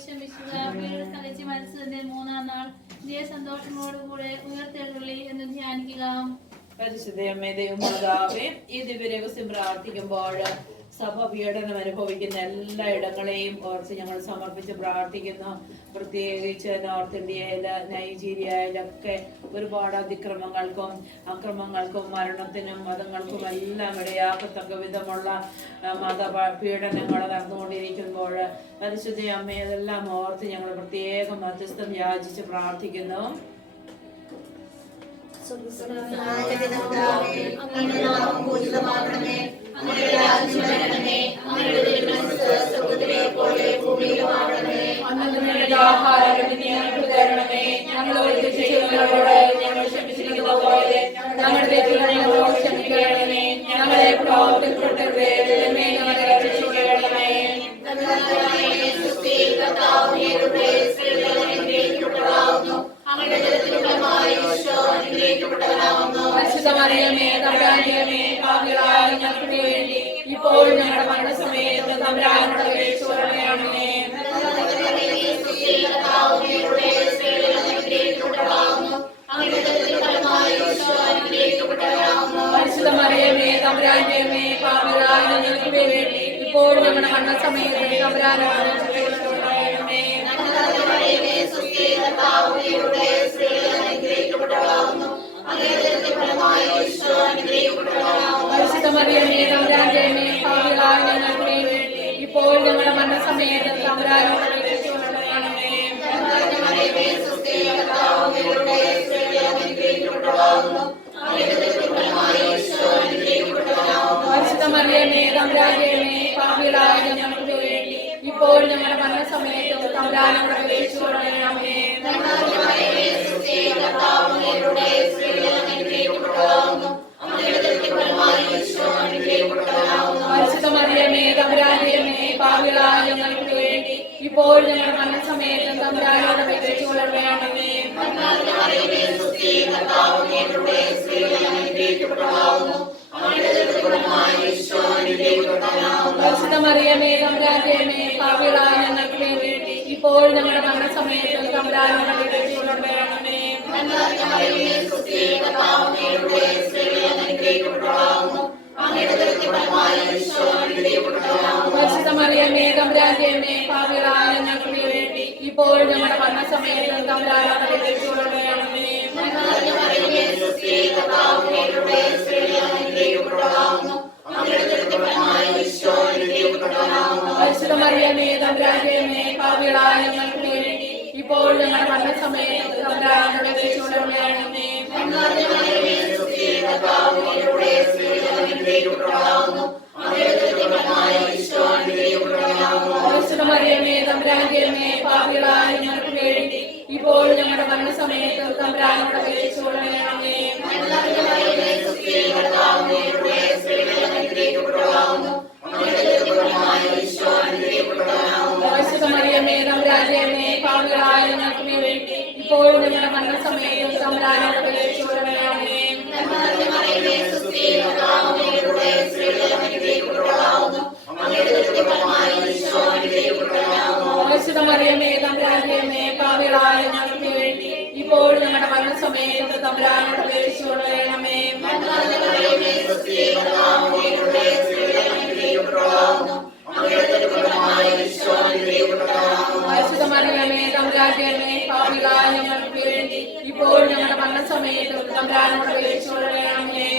ക്ഷമിക്കുക. പീഡ സഹിച്ച് മരിച്ചതിന്റെ മൂന്നാം നാൾ നീ സന്തോഷത്തോടുകൂടെ ഉയർത്തെഴുന്നള്ളി എന്ന് ധ്യാനിക്കുക. പരിശുദ്ധയമ്മേ ദൈവമാതാവേ, ഈ ദിവ്യരഹസ്യം പ്രാർത്ഥിക്കുമ്പോൾ സഭ പീഡനം അനുഭവിക്കുന്ന എല്ലാ ഇടങ്ങളെയും ഓർത്ത് ഞങ്ങൾ സമർപ്പിച്ച് പ്രാർത്ഥിക്കുന്നു. പ്രത്യേകിച്ച് നോർത്ത് ഇന്ത്യയില്, നൈജീരിയയിലൊക്കെ ഒരുപാട് അതിക്രമങ്ങൾക്കും അക്രമങ്ങൾക്കും മരണത്തിനും മതങ്ങൾക്കും എല്ലാം ഇടയാക്കത്തക്ക വിധമുള്ള പീഡനങ്ങൾ നടന്നുകൊണ്ടിരിക്കുമ്പോൾ പരിശുദ്ധ അമ്മയെ അതെല്ലാം ഓർത്ത് ഞങ്ങൾ പ്രത്യേകം മധ്യസ്ഥം യാചിച്ച് പ്രാർത്ഥിക്കുന്നു. ഞങ്ങളെ പരിശുദ്ധമറിയമേ തമ്പുരാന്റെയമ്മേ, പാപികളായ ഞങ്ങൾക്ക് വേണ്ടി ഇപ്പോൾ ഞങ്ങളുടെ മരണസമയത്ത് തമ്പുരാനോട് അപേക്ഷിച്ചുകൊള്ളണമേ. പരിശുദ്ധമറിയമേ തമ്പുരാന്റെയമ്മേ, പാപികളായ ഞങ്ങൾക്ക് വേണ്ടി ഇപ്പോൾ ഞങ്ങളുടെ മരണസമയത്ത് തമ്പുരാനോട് അപേക്ഷിച്ചുകൊള്ളണമേ. പരിശുദ്ധമറിയമേ തമ്പുരാന്റെയമ്മേ, പാപികളായ ഞങ്ങൾക്ക് വേണ്ടി ഇപ്പോൾ ഞങ്ങളുടെ മരണസമയത്ത് തമ്പുരാനോട് അപേക്ഷിച്ചുകൊള്ളണമേ. പരിശുദ്ധമറിയമേ തമ്പുരാന്റെയമ്മേ, പാപികളായ ഞങ്ങൾക്ക് വേണ്ടി ഇപ്പോൾ ഞങ്ങളുടെ മരണസമയത്ത് തമ്പുരാനോട് അപേക്ഷിച്ചുകൊള്ളണമേ. പരിശുദ്ധമറിയമേ തമ്പുരാന്റെയമ്മേ, പാപികളായ ഞങ്ങൾക്ക് വേണ്ടി ഇപ്പോൾ ഞങ്ങളുടെ മരണസമയത്ത് തമ്പുരാനോട് അപേക്ഷിച്ചുകൊള്ളണമേ. പരിശുദ്ധമറിയമേ തമ്പുരാന്റെയമ്മേ, പാപികളായ ഞങ്ങൾക്ക് വേണ്ടി ഇപ്പോൾ ഞങ്ങളുടെ മരണസമയത്ത് തമ്പുരാനോട് അപേക്ഷിച്ചുകൊള്ളണമേ. പരിശുദ്ധമറിയമേ തമ്പുരാന്റെയമ്മേ, പാപികളായ ഞങ്ങൾക്ക് വേണ്ടി ഇപ്പോൾ ഞങ്ങളുടെ മരണസമയത്ത് തമ്പുരാനോട് അപേക്ഷിച്ചുകൊള്ളണമേ. പരിശുദ്ധമറിയമേ തമ്പുരാന്റെയമ്മേ, പാപികളായ ഞങ്ങൾക്ക് വേണ്ടി ഇപ്പോൾ ഞങ്ങളുടെ മരണസമയത്ത് തമ്പുരാനോട് അപേക്ഷിച്ചുകൊള്ളണമേ. പരിശുദ്ധമറിയമേ തമ്പുരാന്റെയമ്മേ, പാപികളായ ഞങ്ങൾക്ക് വേണ്ടി ഇപ്പോൾ ഞങ്ങളുടെ മരണസമയത്ത് തമ്പുരാനോട് അപേക്ഷിച്ചുകൊള്ളണമേ. പരിശുദ്ധമറിയമേ തമ്പുരാന്റെയമ്മേ, പാപികളായ ഞങ്ങൾക്ക് വേണ്ടി ഇപ്പോൾ ഞങ്ങളുടെ മരണസമയത്ത് തമ്പുരാനോട് അപേക്ഷിച്ചുകൊള്ളണമേ. പരിശുദ്ധമറിയമേ തമ്പുരാന്റെയമ്മേ, പാപികളായ ഞങ്ങൾക്ക് വേണ്ടി ഇപ്പോൾ ഞങ്ങളുടെ മരണസമയത്ത് തമ്പുരാനോട് അപേക്ഷിച്ചുകൊള്ളണമേ. പരിശുദ്ധമറിയമേ തമ്പുരാന്റെയമ്മേ, പാപികളായ ഞങ്ങൾക്ക് വേണ്ടി ഇപ്പോൾ ഞങ്ങളുടെ മരണസമയത്ത് തമ്പുരാനോട് അപേക്ഷിച്ചുകൊള്ളണമേ.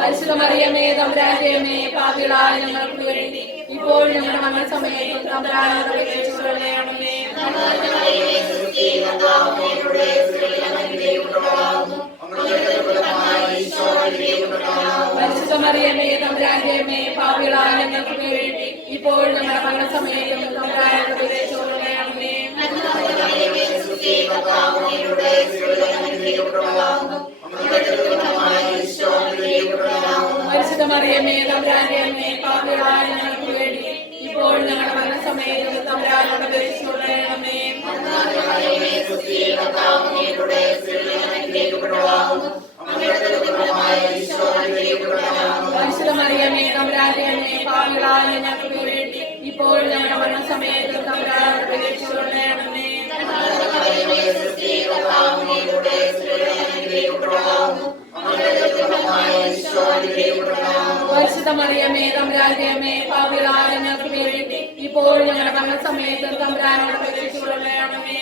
പരിശുദ്ധമറിയമേ തമ്പുരാന്റെയമ്മേ, പാപികളായ ഞങ്ങൾക്ക് വേണ്ടി ഇപ്പോൾ ഞങ്ങളുടെ മരണസമയത്ത് തമ്പുരാനോട് അപേക്ഷിച്ചുകൊള്ളണമേ. പരിശുദ്ധമറിയമേ തമ്പുരാന്റെയമ്മേ, പാപികളായ ഞങ്ങൾക്ക് വേണ്ടി ഇപ്പോൾ ഞങ്ങളുടെ മരണസമയത്ത് തമ്പുരാനോട് അപേക്ഷിച്ചുകൊള്ളണമേ. പരിശുദ്ധമറിയമേ തമ്പുരാന്റെയമ്മേ, പാപികളായ ഞങ്ങൾക്ക് വേണ്ടി ഇപ്പോൾ ഞങ്ങളുടെ മരണസമയത്ത് തമ്പുരാനോട് അപേക്ഷിച്ചുകൊള്ളണമേ. പരിശുദ്ധ മറിയമേ തമ്പുരാന്റെ അമ്മേ പാപികളായ ഞങ്ങൾക്ക് വേണ്ടി ഇപ്പോൾ ഞങ്ങളുടെ മരണസമയത്ത് തമ്പുരാനോട് അപേക്ഷിച്ചുകൊള്ളണമേ. പരിശുദ്ധ മറിയമേ തമ്പുരാന്റെ അമ്മേ പാപികളായ ഞങ്ങൾക്ക് വേണ്ടി ഇപ്പോൾ ഞങ്ങളുടെ മരണസമയത്ത് തമ്പുരാനോട് അപേക്ഷിച്ചുകൊള്ളണമേ.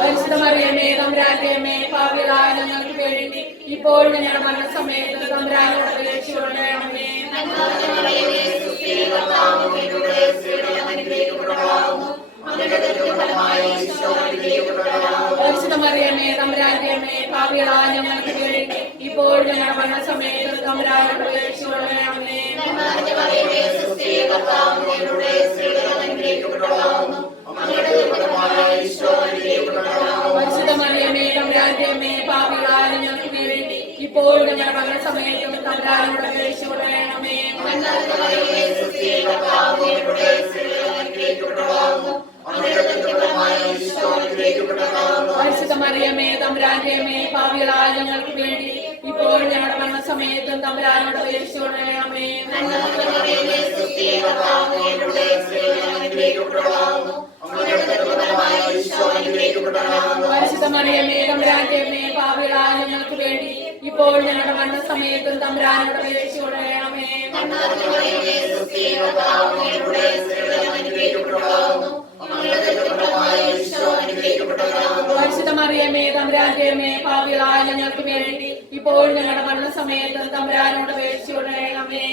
പരിശുദ്ധ മറിയമേ തമ്പുരാന്റെ അമ്മേ പാപികളായ ഞങ്ങൾക്ക് വേണ്ടി ഇപ്പോൾ ഞങ്ങളുടെ മരണസമയത്ത് തമ്പുരാനോട് അപേക്ഷിച്ചുകൊള്ളണമേ. പരിശുദ്ധ മറിയമേ തമ്പുരാന്റെ അമ്മേ പാപികളായ ഞങ്ങൾക്ക് വേണ്ടി ഇപ്പോൾ ഞങ്ങളുടെ മരണസമയത്ത് തമ്പുരാനോട് അപേക്ഷിച്ചുകൊള്ളണമേ. പരിശുദ്ധ മറിയമേ തമ്പുരാന്റെ അമ്മേ പാപികളായ ഞങ്ങൾക്ക് വേണ്ടി ഇപ്പോൾ ഞങ്ങളുടെ മരണസമയത്ത് തമ്പുരാനോട് അപേക്ഷിച്ചുകൊള്ളണമേ. പരിശുദ്ധ മറിയമേ തമ്പുരാന്റെ അമ്മേ പാപികളായ ഞങ്ങൾക്ക് വേണ്ടി ഇപ്പോൾ ഞങ്ങളുടെ മരണസമയത്ത് തമ്പുരാനോട് അപേക്ഷിച്ചുകൊള്ളണമേ. പരിശുദ്ധ മറിയമേ തമ്പുരാന്റെ അമ്മേ പാപികളായ ഞങ്ങൾക്ക് വേണ്ടി ഇപ്പോൾ ഞങ്ങളുടെ മരണസമയത്ത് തമ്പുരാനോട് അപേക്ഷിച്ചുകൊള്ളണമേ. പരിശുദ്ധ മറിയമേ തമ്പുരാന്റെ അമ്മേ പാപികളായ ഞങ്ങൾക്ക് വേണ്ടി ഇപ്പോൾ ഞങ്ങളുടെ മരണസമയത്ത് തമ്പുരാനോട് അപേക്ഷിച്ചുകൊള്ളണമേ.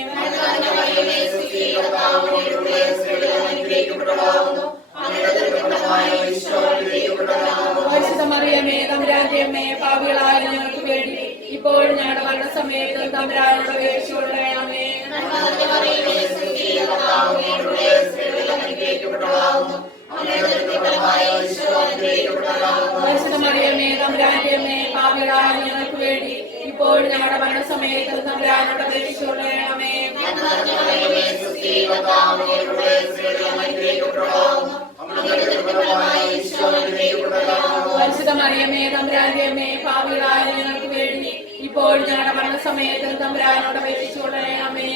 പരിശുദ്ധ മറിയമേ തമ്പുരാന്റെ അമ്മേ പാപികളായ ഞങ്ങൾക്ക് വേണ്ടി ഇപ്പോൾ ഞങ്ങളുടെ മരണസമയത്ത് തമ്പുരാനോട് അപേക്ഷിച്ചുകൊള്ളണമേ. പരിശുദ്ധ മറിയമേ തമ്പുരാന്റെ അമ്മേ പാപികളായ ഞങ്ങൾക്ക് വേണ്ടി ഇപ്പോൾ ഞങ്ങളുടെ മരണസമയത്ത് തമ്പുരാനോട് അപേക്ഷിച്ചുകൊള്ളണമേ. പരിശുദ്ധ മറിയമേ തമ്പുരാന്റെ അമ്മേ പാപികളായ ഞങ്ങൾക്ക് വേണ്ടി ഇപ്പോൾ ഞങ്ങളുടെ മരണസമയത്ത് തമ്പുരാനോട് അപേക്ഷിച്ചുകൊള്ളണമേ.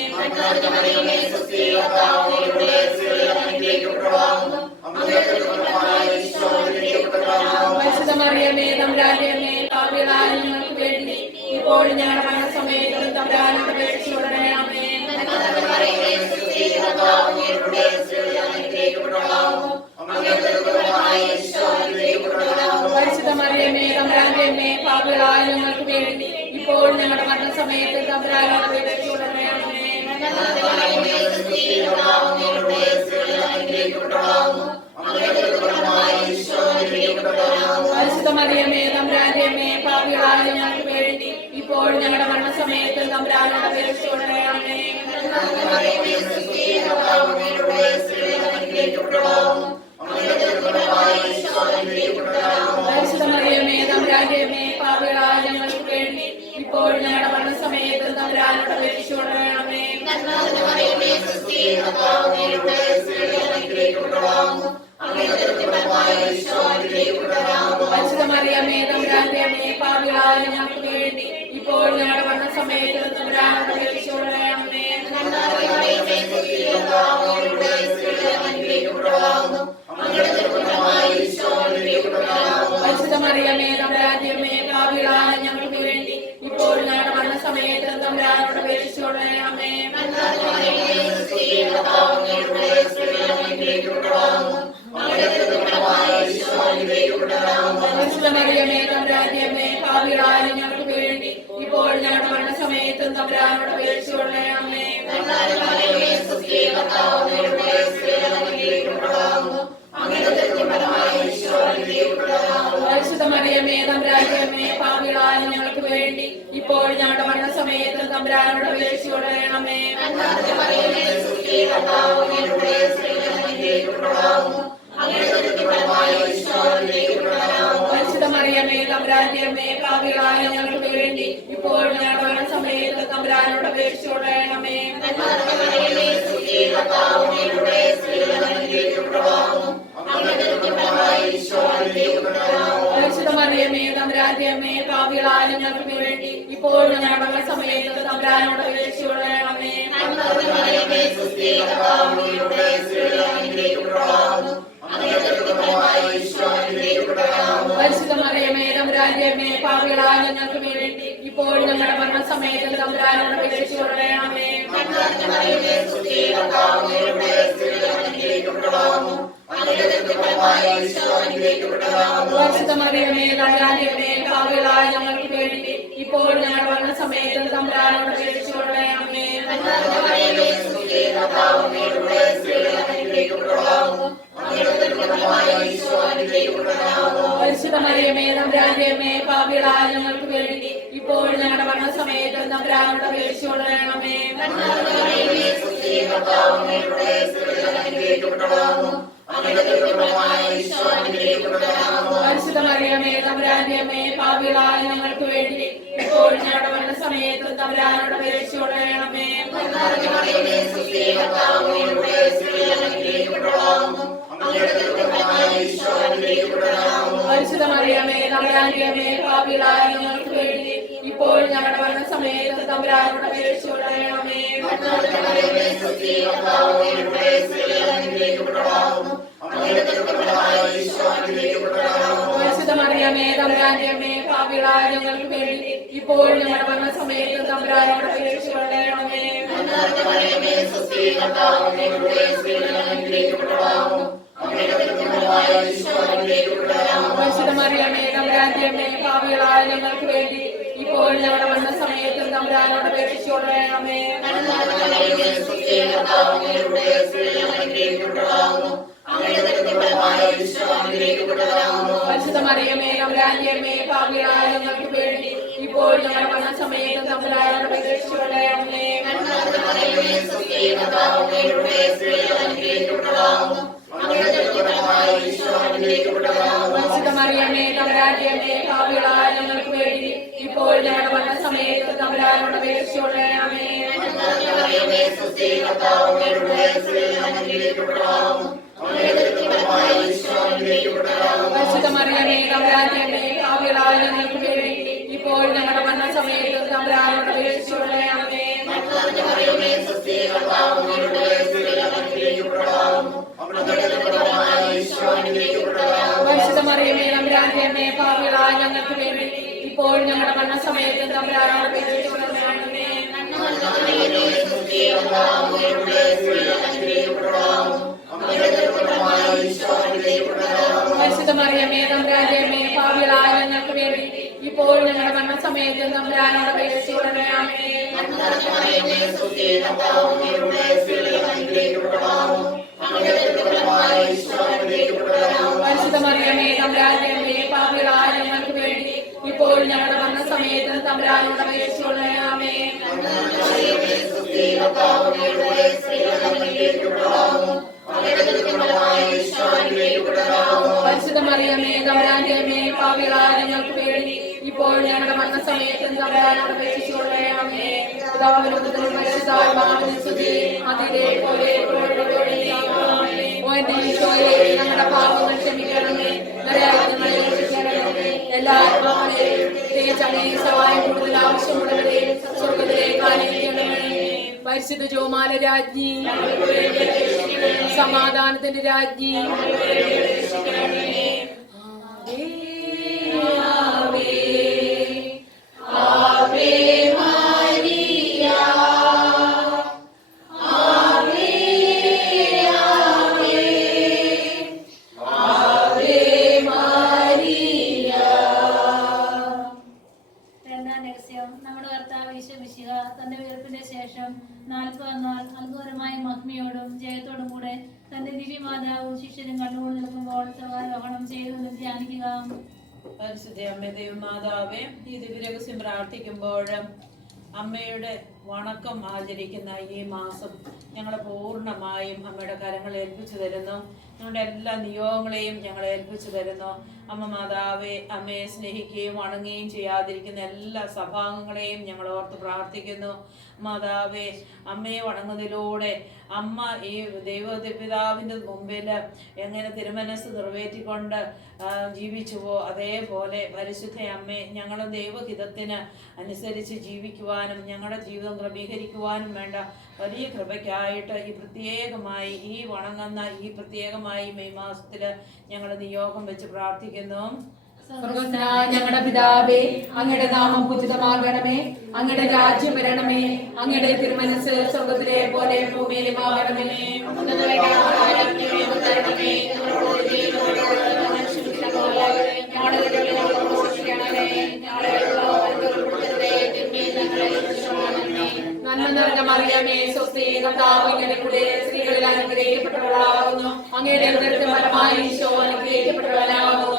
പരിശുദ്ധ മറിയമേ തമ്പുരാന്റെ അമ്മേ പാപികളായ ഞങ്ങൾക്ക് വേണ്ടി ഇപ്പോൾ ഞങ്ങളുടെ മരണസമയത്ത് തമ്പുരാനോട് അപേക്ഷിച്ചുകൊള്ളണമേ. പരിശുദ്ധ മറിയമേ തമ്പുരാന്റെ അമ്മേ പാപികളായ ഞങ്ങൾക്ക് വേണ്ടി ഇപ്പോൾ ഞങ്ങളുടെ മരണസമയത്ത് തമ്പുരാനോട് അപേക്ഷിച്ചുകൊള്ളണമേ. പരിശുദ്ധ മറിയമേ തമ്പുരാന്റെ അമ്മേ പാപികളായ ഞങ്ങൾക്ക് വേണ്ടി ഇപ്പോൾ ഞങ്ങളുടെ മരണസമയത്ത് തമ്പുരാനോട് അപേക്ഷിച്ചുകൊള്ളണമേ. പരിശുദ്ധ മറിയമേ തമ്പുരാന്റെ അമ്മേ പാപികളായ ഞങ്ങൾക്ക് വേണ്ടി ഇപ്പോൾ ഞങ്ങളുടെ മരണസമയത്ത് തമ്പുരാനോട് അപേക്ഷിച്ചുകൊള്ളണമേ. പരിശുദ്ധ മറിയമേ തമ്പുരാന്റെ അമ്മേ പാപികളായ ഞങ്ങൾക്ക് വേണ്ടി ഇപ്പോൾ ഞങ്ങളുടെ മരണസമയത്ത് തമ്പുരാനോട് അപേക്ഷിച്ചുകൊള്ളണമേ. പരിശുദ്ധ മറിയമേ തമ്പുരാന്റെ അമ്മേ പാപികളായ ഞങ്ങൾക്ക് വേണ്ടി ഇപ്പോൾ ഞങ്ങളുടെ മരണസമയത്ത് തമ്പുരാനോട് അപേക്ഷിച്ചുകൊള്ളണമേ. പരിശുദ്ധ മറിയമേ തമ്പുരാന്റെ അമ്മേ പാപികളായ ഞങ്ങൾക്ക് വേണ്ടി ഇപ്പോൾ ഞങ്ങളുടെ മരണസമയത്ത് തമ്പുരാനോട് അപേക്ഷിച്ചുകൊള്ളണമേ. പരിശുദ്ധ മറിയമേ തമ്പുരാന്റെ അമ്മേ പാപികളായ ഞങ്ങൾക്ക് വേണ്ടി ഇപ്പോൾ ഞങ്ങളുടെ മരണസമയത്ത് തമ്പുരാനോട് അപേക്ഷിച്ചുകൊള്ളണമേ. പരിശുദ്ധ മറിയമേ തമ്പുരാന്റെ അമ്മേ പാപികളായ ഞങ്ങൾക്ക് വേണ്ടി ഇപ്പോൾ ഞങ്ങളുടെ മരണസമയത്ത് തമ്പുരാനോട് അപേക്ഷിച്ചുകൊള്ളണമേ. പരിശുദ്ധ മറിയമേ തമ്പുരാന്റെ അമ്മേ പാപികളായ ഞങ്ങൾക്ക് വേണ്ടി ഇപ്പോൾ ഞങ്ങളുടെ സമയത്ത് തമ്പുരാനോട് അപേക്ഷിച്ചുകൊള്ളണമേ. പരിശുദ്ധ മറിയമേ തമ്പുരാന്റെ അമ്മേ പാപികളായ ഞങ്ങൾക്ക് വേണ്ടി ഇപ്പോൾ ഞങ്ങളുടെ മരണസമയത്ത് തമ്പുരാനോട് അപേക്ഷിച്ചുകൊള്ളണമേ. പരിശുദ്ധ മറിയമേ തമ്പുരാന്റെ അമ്മേ പാപികളായ ഞങ്ങൾക്ക് വേണ്ടി ഇപ്പോൾ ഞങ്ങളുടെ മരണസമയത്ത് തമ്പുരാനോട് അപേക്ഷിച്ചുകൊള്ളണമേ. പരിശുദ്ധ മറിയമേ തമ്പുരാന്റെ അമ്മേ പാപികളായ ഞങ്ങൾക്ക് വേണ്ടി ഇപ്പോൾ ഞങ്ങളുടെ മരണസമയത്ത് തമ്പുരാനോട് അപേക്ഷിച്ചുകൊള്ളണമേ. പരിശുദ്ധ മറിയമേ തമ്പുരാന്റെ അമ്മേ പാപികളായ ഞങ്ങൾക്ക് വേണ്ടി ഇപ്പോൾ ഞങ്ങളുടെ മരണസമയത്ത് തമ്പുരാനോട് അപേക്ഷിച്ചുകൊള്ളണമേ. പരിശുദ്ധ മറിയമേ തമ്പുരാന്റെ അമ്മേ പാപികളായ ഞങ്ങൾക്ക് വേണ്ടി ഇപ്പോൾ ഞങ്ങളുടെ മരണസമയത്ത് തമ്പുരാനോട് അപേക്ഷിച്ചുകൊള്ളണമേ. പരിശുദ്ധ മറിയമേ തമ്പുരാന്റെ അമ്മേ പാപികളായ ഞങ്ങൾക്ക് വേണ്ടി ഇപ്പോൾ ഞങ്ങളുടെ മരണസമയത്ത് തമ്പുരാനോട് അപേക്ഷിച്ചുകൊള്ളണമേ. പരിശുദ്ധ മറിയമേ തമ്പുരാന്റെ അമ്മേ പാപികളായ ഞങ്ങൾക്ക് വേണ്ടി ഇപ്പോൾ ഞങ്ങളുടെ മരണസമയത്ത് തമ്പുരാനോട് അപേക്ഷിച്ചുകൊള്ളണമേ. പരിശുദ്ധ മറിയമേ തമ്പുരാന്റെ അമ്മേ പാപികളായ ഞങ്ങൾക്ക് വേണ്ടി ഇപ്പോൾ ഞങ്ങളുടെ മരണസമയത്ത് തമ്പുരാനോട് അപേക്ഷിച്ചുകൊള്ളണമേ. പരിശുദ്ധ മറിയമേ തമ്പുരാന്റെ അമ്മേ പാപികളായ ഞങ്ങൾക്ക് വേണ്ടി ഇപ്പോൾ ഞങ്ങളുടെ മരണസമയത്ത് തമ്പുരാനോട് അപേക്ഷിച്ചുകൊള്ളണമേ. പരിശുദ്ധ മറിയമേ തമ്പുരാന്റെ അമ്മേ പാപികളായ ഞങ്ങൾക്ക് വേണ്ടി ഇപ്പോൾ ഞങ്ങളുടെ മരണസമയത്ത് തമ്പുരാനോട് അപേക്ഷിച്ചുകൊള്ളണമേ. പരിശുദ്ധ മറിയമേ തമ്പുരാന്റെ അമ്മേ പാപികളായ ഞങ്ങൾക്ക് വേണ്ടി ഇപ്പോൾ ഞങ്ങളുടെ മരണസമയത്ത് തമ്പുരാനോട് അപേക്ഷിച്ചുകൊള്ളണമേ. പരിശുദ്ധ മറിയമേ തമ്പുരാന്റെ അമ്മേ പാപികളായ ഞങ്ങൾക്ക് വേണ്ടി ഇപ്പോൾ ഞങ്ങളുടെ മരണസമയത്ത് തമ്പുരാനോട് അപേക്ഷിച്ചുകൊള്ളണമേ. പരിശുദ്ധ മറിയമേ തമ്പുരാന്റെ അമ്മേ പാപികളായ ഞങ്ങൾക്ക് വേണ്ടി ഇപ്പോൾ ഞങ്ങളുടെ മരണസമയത്ത് തമ്പുരാനോട് അപേക്ഷിച്ചുകൊള്ളണമേ. പരിശുദ്ധ മറിയമേ തമ്പുരാന്റെ അമ്മേ പാപികളായ ഞങ്ങൾക്ക് വേണ്ടി ഇപ്പോൾ ഞങ്ങളുടെ മരണസമയത്ത് തമ്പുരാനോട് അപേക്ഷിച്ചുകൊള്ളണമേ. പിതാവിനും പുത്രനും പരിശുദ്ധാത്മാവിനും സ്തുതി. അതിലെ പോലെ ഞങ്ങളുടെ പാപങ്ങൾ ക്ഷമിക്കണമേ. എല്ലാ സഹായം കൂടുതൽ ആവശ്യമുള്ളവരെ സ്വർഗത്തിലേക്ക് ആനയിക്കണമേ. പരിശുദ്ധ ജോമാല രാജ്ഞി, സമാധാനത്തിന്റെ രാജ്ഞി, തന്റെ ഉയർപ്പിന്റെ ശേഷം 40 നാൾ അത്ഭുതകരമായ മഹിമയോടും ജയത്തോടും കൂടെ തന്റെ ദിവ്യമാതാവും ശിഷ്യരും കണ്ടുകൊണ്ട് നിൽക്കുമ്പോൾ സർവാരോഹണം ചെയ്തു ധ്യാനിക്കുക. പരിശുദ്ധ അമ്മ ദൈവമാതാവേ, ഈ ദിവ്യരഹസ്യം പ്രാർത്ഥിക്കുമ്പോൾ അമ്മയുടെ വണക്കം ആചരിക്കുന്ന ഈ മാസം ഞങ്ങളെ പൂർണ്ണമായും അമ്മയുടെ കരങ്ങൾ ഏൽപ്പിച്ചു തരുന്നു. ഞങ്ങളുടെ എല്ലാ നിയോഗങ്ങളെയും ഞങ്ങളെ ഏൽപ്പിച്ചു തരുന്നു. അമ്മ മാതാവേ, അമ്മയെ സ്നേഹിക്കുകയും വണങ്ങുകയും ചെയ്യാതിരിക്കുന്ന എല്ലാ സഭാംഗങ്ങളെയും ഞങ്ങൾ ഓർത്ത് പ്രാർത്ഥിക്കുന്നു. മാതാവേ, അമ്മയെ വണങ്ങുന്നതിലൂടെ അമ്മ ഈ ദൈവപിതാവിൻ്റെ മുമ്പിൽ എങ്ങനെ തിരുമനസ് നിറവേറ്റിക്കൊണ്ട് ജീവിച്ചുവോ അതേപോലെ പരിശുദ്ധ അമ്മേ, ഞങ്ങളുടെ ദൈവഹിതത്തിന് അനുസരിച്ച് ജീവിക്കുവാനും ഞങ്ങളുടെ ജീവിതം ക്രമീകരിക്കുവാനും വേണ്ട വലിയ കൃപയ്ക്കായിട്ട് ഈ പ്രത്യേകമായി ഈ വണങ്ങുന്ന ഈ പ്രത്യേകമായി മെയ് മാസത്തിൽ ഞങ്ങൾ നിയോഗം വെച്ച് പ്രാർത്ഥിക്കുന്നു. ഞങ്ങളുടെ പിതാവേ, അങ്ങയുടെ നാമം പൂജിതമാകണമേ, അങ്ങയുടെ രാജ്യം വരണമേ, അങ്ങയുടെ തിരുമനസ് സ്വർഗ്ഗത്തിലെ പോലെ ഭൂമിയിലും ആകണമേ. നന്മ നിറഞ്ഞ മറിയമേ, സ്വസ്തി, കർത്താവ് അങ്ങയുടെ കൂടെ സ്ത്രീകളിൽ അനുഗ്രഹിക്കപ്പെട്ടവളാകുന്നു. അങ്ങയുടെ ഉദരത്തിൻ ഫലമായി ഈശോ അനുഗ്രഹിക്കപ്പെട്ടവനാകുന്നു.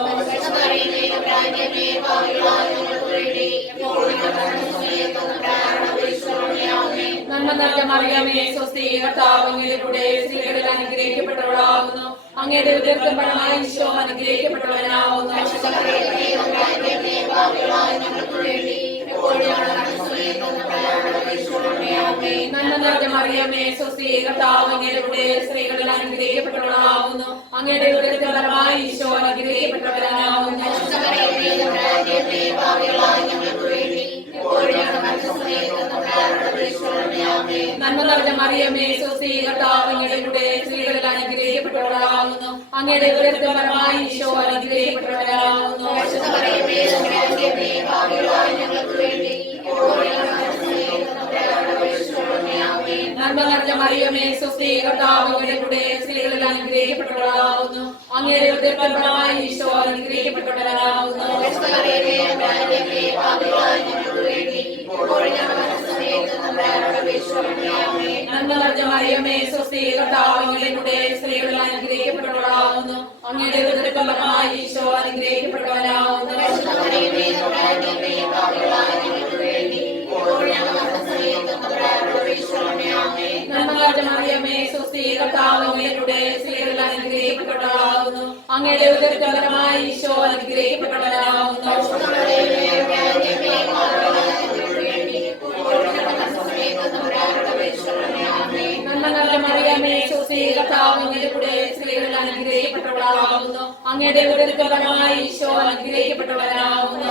നന്മ നിറഞ്ഞ മറിയമേ, സ്വസ്തി, കർത്താവ് അങ്ങയുടെ കൂടെ സ്ത്രീകളിൽ അനുഗ്രഹിക്കപ്പെട്ടവളാകുന്നു. അങ്ങയുടെ ഉദരത്തിൻ ഫലമായി ഈശോ അനുഗ്രഹിക്കപ്പെട്ടവനാകുന്നു. നന്മ നിറഞ്ഞ മറിയമേ, സ്വസ്തി, കർത്താവ് അങ്ങയുടെ കൂടെ സ്ത്രീകളിൽ അനുഗ്രഹിക്കപ്പെട്ടവളാകുന്നു. അങ്ങയുടെ ഉദരത്തിൻ ഫലമായി ഈശോ അനുഗ്രഹിക്കപ്പെട്ടവനാകുന്നു. നന്മ നിറഞ്ഞ മറിയമേ, സ്വസ്തി, കർത്താവ് അങ്ങയുടെ കൂടെ സ്ത്രീകളിൽ അനുഗ്രഹിക്കപ്പെട്ടവളാകുന്നു. അങ്ങയുടെ ഉദരത്തിൻ ഫലമായി ഈശോ അനുഗ്രഹിക്കപ്പെട്ടവനാകുന്നു. നന്മ നിറഞ്ഞ മറിയമേ, സ്വസ്തി, കർത്താവ് അങ്ങയുടെ കൂടെ സ്ത്രീകളിൽ അനുഗ്രഹിക്കപ്പെട്ടവളാകുന്നു. അങ്ങയുടെ ഉദരത്തിൻ ഫലമായി ഈശോ അനുഗ്രഹിക്കപ്പെട്ടവനാകുന്നു. നന്മ നിറഞ്ഞ മറിയമേ, സ്വസ്തി, കർത്താവ് അങ്ങയുടെ കൂടെ സ്ത്രീകളിൽ അനുഗ്രഹിക്കപ്പെട്ടവളാകുന്നു. അങ്ങയുടെ ഉദരത്തിൻ ഫലമായി ഈശോ അനുഗ്രഹിക്കപ്പെട്ടവനാകുന്നു. നന്മ നിറഞ്ഞ മറിയമേ, സ്വസ്തി, കർത്താവ് അങ്ങയുടെ കൂടെ സ്ത്രീകളിൽ അനുഗ്രഹിക്കപ്പെട്ടവളാകുന്നു. അങ്ങയുടെ ഉദരത്തിൻ ഫലമായി ഈശോ അനുഗ്രഹിക്കപ്പെട്ടവനാകുന്നു. നന്മ നിറഞ്ഞ മറിയമേ, സ്വസ്തി, കർത്താവ് അങ്ങയുടെ കൂടെ സ്ത്രീകളിൽ അനുഗ്രഹിക്കപ്പെട്ടവളാകുന്നു. അങ്ങയുടെ ഉദരത്തിൻ ഫലമായി ഈശോ അനുഗ്രഹിക്കപ്പെട്ടവനാകുന്നു.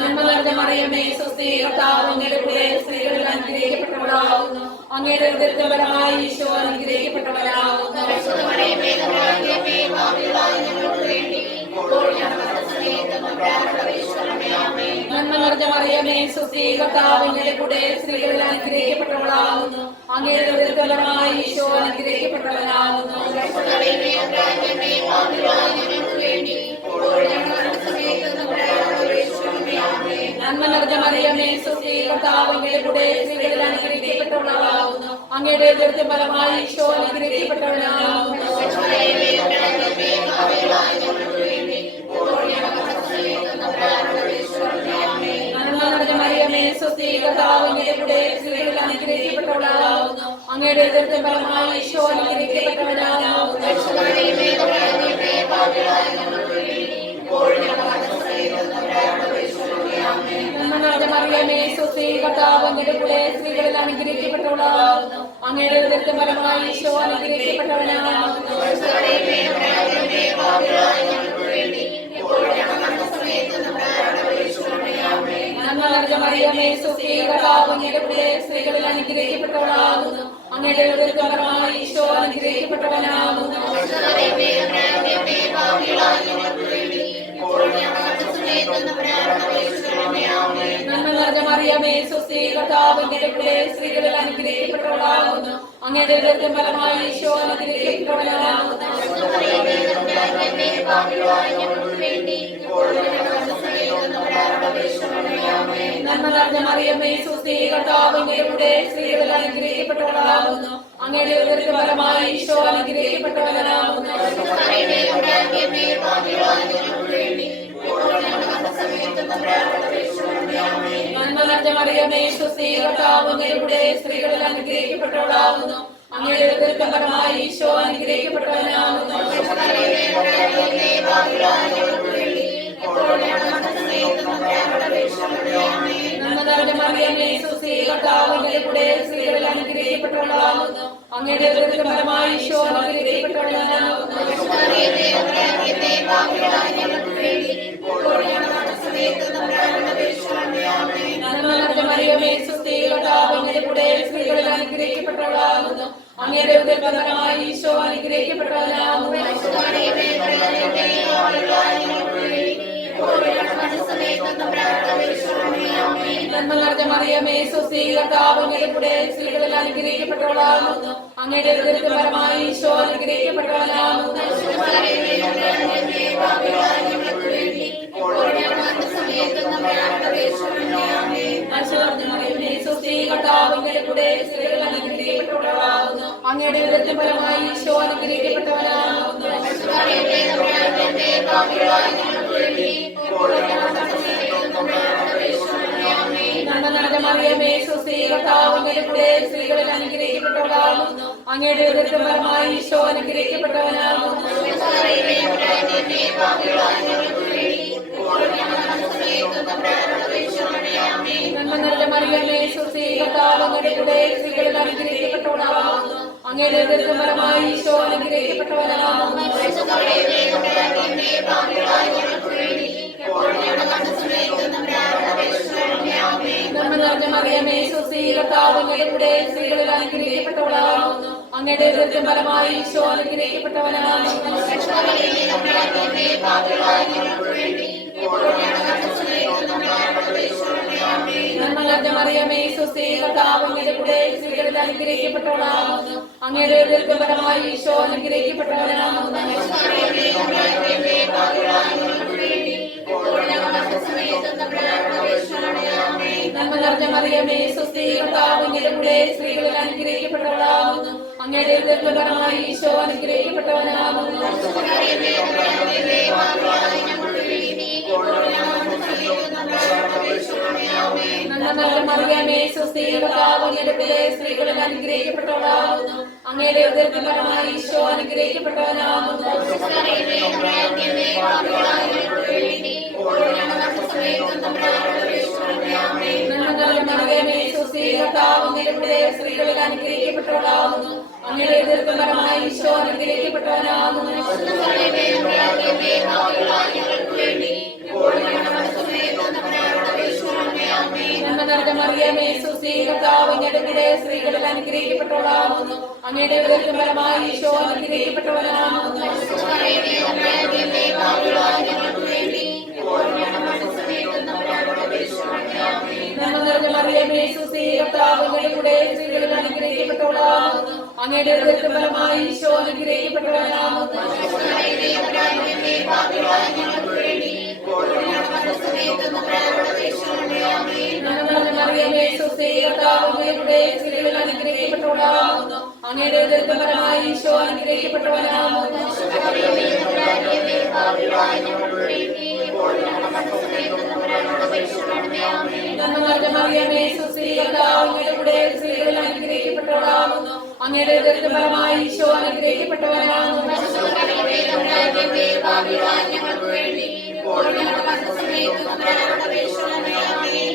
നന്മ നിറഞ്ഞ മറിയമേ, സ്വസ്തി, കർത്താവ് അങ്ങയുടെ കൂടെ സ്ത്രീകളിൽ അനുഗ്രഹിക്കപ്പെട്ടവളാകുന്നു. അങ്ങയുടെ ഉദരത്തിൻ ഫലമായി ഈശോ അനുഗ്രഹിക്കപ്പെട്ടവനാകുന്നു. നന്മ നിറഞ്ഞ മറിയമേ, സ്വസ്തി, കർത്താവ് അങ്ങയുടെ കൂടെ സ്ത്രീകളിൽ അനുഗ്രഹിക്കപ്പെട്ടവളാകുന്നു. അങ്ങയുടെ ഉദരത്തിൻ ഫലമായി ഈശോ അനുഗ്രഹിക്കപ്പെട്ടവനാകുന്നു. നന്മ നിറഞ്ഞ മറിയമേ, സ്വസ്തി, കർത്താവ് അങ്ങയുടെ കൂടെ സ്ത്രീകളിൽ അനുഗ്രഹിക്കപ്പെട്ടവളാകുന്നു. അങ്ങയുടെ ഉദരത്തിൻ ഫലമായി ഈശോ അനുഗ്രഹിക്കപ്പെട്ടവനാകുന്നു. നന്മ നിറഞ്ഞ മറിയമേ, സ്വസ്തി, കർത്താവ് അങ്ങയുടെ കൂടെ സ്ത്രീകളിൽ അനുഗ്രഹിക്കപ്പെട്ടവളാകുന്നു. അങ്ങയുടെ ഉദരത്തിൻ ഫലമായി ഈശോ അനുഗ്രഹിക്കപ്പെട്ടവനാകുന്നു. നന്മ നിറഞ്ഞ മറിയമേ, സ്വസ്തി, കർത്താവ് അങ്ങയുടെ കൂടെ സ്ത്രീകളിൽ അനുഗ്രഹിക്കപ്പെട്ടവളാകുന്നു. അങ്ങയുടെ ഉദരത്തിൻ ഫലമായി ഈശോ അനുഗ്രഹിക്കപ്പെട്ടവനാകുന്നു. നന്മ നിറഞ്ഞ മറിയമേ, സ്വസ്തി, കർത്താവ് അങ്ങയുടെ കൂടെ സ്ത്രീകളിൽ അനുഗ്രഹിക്കപ്പെട്ടവളാകുന്നു. അങ്ങയുടെ ഉദരത്തിൻ ഫലമായി ഈശോ അനുഗ്രഹിക്കപ്പെട്ടവനാകുന്നു. നന്മ നിറഞ്ഞ മറിയമേ, സ്വസ്തി, കർത്താവ് അങ്ങയുടെ കൂടെ സ്ത്രീകളിൽ അനുഗ്രഹിക്കപ്പെട്ടവളാകുന്നു. അങ്ങയുടെ ഉദരത്തിൻ ഫലമായി ഈശോ അനുഗ്രഹിക്കപ്പെട്ടവനാകുന്നു. നന്മ നിറഞ്ഞ മറിയമേ, സ്വസ്തി, കർത്താവ് അങ്ങയുടെ കൂടെ സ്ത്രീകളിൽ അനുഗ്രഹിക്കപ്പെട്ടവളാകുന്നു. അങ്ങയുടെ ഉദരത്തിൻ ഫലമായി ഈശോ അനുഗ്രഹിക്കപ്പെട്ടവനാകുന്നു. നന്മ നന്മ നിറഞ്ഞ മറിയമേ സ്വസ്തി കർത്താവ് അങ്ങയുടെ കൂടെ സ്ത്രീകളിൽ അനുഗ്രഹിക്കപ്പെട്ടവളാകുന്നു അങ്ങയുടെ ഉദരത്തിൻ ഫലമായി ഈശോ അനുഗ്രഹിക്കപ്പെട്ടവനാകുന്നു നന്മ നിറഞ്ഞ മറിയമേ സ്വസ്തി കർത്താവ് അങ്ങയുടെ കൂടെ സ്ത്രീകളിൽ അനുഗ്രഹിക്കപ്പെട്ടവളാകുന്നു അങ്ങയുടെ ഉദരത്തിൻ ഫലമായി ഈശോ അനുഗ്രഹിക്കപ്പെട്ടവനാകുന്നു നന്മ നിറഞ്ഞ മറിയമേ സ്വസ്തി കർത്താവ് അങ്ങയുടെ കൂടെ സ്ത്രീകളിൽ അനുഗ്രഹിക്കപ്പെട്ടവളാകുന്നു അങ്ങയുടെ ഉദരത്തിൻ ഫലമായി ഈശോ അനുഗ്രഹിക്കപ്പെട്ടവനാകുന്നു നന്മ നിറഞ്ഞ മറിയമേ സ്വസ്തി കർത്താവ് അങ്ങയുടെ കൂടെ സ്ത്രീകളിൽ അനുഗ്രഹിക്കപ്പെട്ടവളാകുന്നു അങ്ങയുടെ ഉദരത്തിൻ ഫലമായി ഈശോ അനുഗ്രഹിക്കപ്പെട്ടവനാകുന്നു സ്വസ്തി കർത്താവ് അങ്ങയുടെ കൂടെ സ്ത്രീകളിൽ അനുഗ്രഹിക്കപ്പെട്ടവളാകുന്നു അങ്ങയുടെ ഉദരത്തിൻ ഫലമായി ഈശോ അനുഗ്രഹിക്കപ്പെട്ടവനാകുന്നു നന്മ നിറഞ്ഞ മറിയമേ സ്വസ്തി കർത്താവ് അങ്ങയുടെ കൂടെ സ്ത്രീകളിൽ അനുഗ്രഹിക്കപ്പെട്ടവളാകുന്നു അങ്ങയുടെ ഉദരത്തിൻ ഫലമായി ഈശോ അനുഗ്രഹിക്കപ്പെട്ടവനാകുന്നു നന്മ നിറഞ്ഞ മറിയമേ സ്വസ്തി കർത്താവ് അങ്ങയുടെ കൂടെ സ്ത്രീകളിൽ അനുഗ്രഹിക്കപ്പെട്ടവളാകുന്നു അങ്ങയുടെ ഉദരത്തിൻ ഫലമായി ഈശോ അനുഗ്രഹിക്കപ്പെട്ടവനാകുന്നു നന്മ നിറഞ്ഞ മറിയമേ സ്വസ്തി കർത്താവ് അങ്ങയുടെ കൂടെ സ്ത്രീകളിൽ അനുഗ്രഹിക്കപ്പെട്ടവളാകുന്നു അങ്ങയുടെ ഉദരത്തിൻ ഫലമായി ഈശോ അനുഗ്രഹിക്കപ്പെട്ടവനാകുന്നു നന്മ നിറഞ്ഞ മറിയമേ സ്വസ്തി കർത്താവ് അങ്ങയുടെ കൂടെ സ്ത്രീകളിൽ അനുഗ്രഹിക്കപ്പെട്ടവളാകുന്നു അങ്ങയുടെ ഉദരത്തിൻ ഫലമായി ഈശോ അനുഗ്രഹിക്കപ്പെട്ടവനാകുന്നു നന്മ നിറഞ്ഞ മറിയമേ സ്വസ്തി കർത്താവ് അങ്ങയുടെ കൂടെ സ്ത്രീകളിൽ അനുഗ്രഹിക്കപ്പെട്ടവളാകുന്നു അങ്ങയുടെ ഉദരത്തിൻ ഫലമായി ഈശോ അനുഗ്രഹിക്കപ്പെട്ടവനാകുന്നു നന്മ നിറഞ്ഞ മറിയമേ സ്വസ്തി കർത്താവ് അങ്ങയുടെ കൂടെ സ്ത്രീകളിൽ അനുഗ്രഹിക്കപ്പെട്ടവളാകുന്നു അങ്ങയുടെ ഉദരത്തിൻ ഫലമായി ഈശോ അനുഗ്രഹിക്കപ്പെട്ടവനാകുന്നു നന്മ നിറഞ്ഞ മറിയമേ സ്വസ്തി കർത്താവ് അങ്ങയുടെ കൂടെ സ്ത്രീകളിൽ അനുഗ്രഹിക്കപ്പെട്ടവളാകുന്നു അങ്ങയുടെ ഉദരത്തിൻ ഫലമായി ഈശോ അനുഗ്രഹിക്കപ്പെട്ടവനാകുന്നു നന്മ നിറഞ്ഞ മറിയമേ സ്വസ്തി കർത്താവ് അങ്ങയുടെ കൂടെ സ്ത്രീകളിൽ അനുഗ്രഹിക്കപ്പെട്ടവളാകുന്നു അങ്ങയുടെ ഉദരത്തിൻ ഫലമായി ഈശോ അനുഗ്രഹിക്കപ്പെട്ടവനാകുന്നു നന്മ നിറഞ്ഞ മറിയമേ സ്വസ്തി കർത്താവ് അങ്ങയുടെ കൂടെ സ്ത്രീകളിൽ അനുഗ്രഹിക്കപ്പെട്ടവളാകുന്നു അങ്ങയുടെ ഉദരത്തിൻ ഫലമായി ഈശോ അനുഗ്രഹിക്കപ്പെട്ടവനാകുന്നു നന്മ നിറഞ്ഞ മറിയമേ സ്വസ്തി കർത്താവ് അങ്ങയുടെ കൂടെ സ്ത്രീകളിൽ അനുഗ്രഹിക്കപ്പെട്ടവളാകുന്നു അങ്ങയുടെ ഉദരത്തിൻ ഫലമായി ഈശോ അനുഗ്രഹിക്കപ്പെട്ടവനാകുന്നു നന്മ നിറഞ്ഞ മറിയമേ സ്വസ്തി കർത്താവ് അങ്ങയുടെ കൂടെ സ്ത്രീകളിൽ അനുഗ്രഹിക്കപ്പെട്ടവളാകുന്നു അങ്ങയുടെ ഉദരത്തിൻ ഫലമായി ഈശോ അനുഗ്രഹിക്കപ്പെട്ടവനാകുന്നു നന്മ നിറഞ്ഞ മറിയമേ സ്വസ്തി കർത്താവ് അങ്ങയുടെ കൂടെ സ്ത്രീകളിൽ അനുഗ്രഹിക്കപ്പെട്ടവളാകുന്നു അങ്ങയുടെ ഉദരത്തിൻ ഫലമായി ഈശോ അനുഗ്രഹിക്കപ്പെട്ടവനാകുന്നു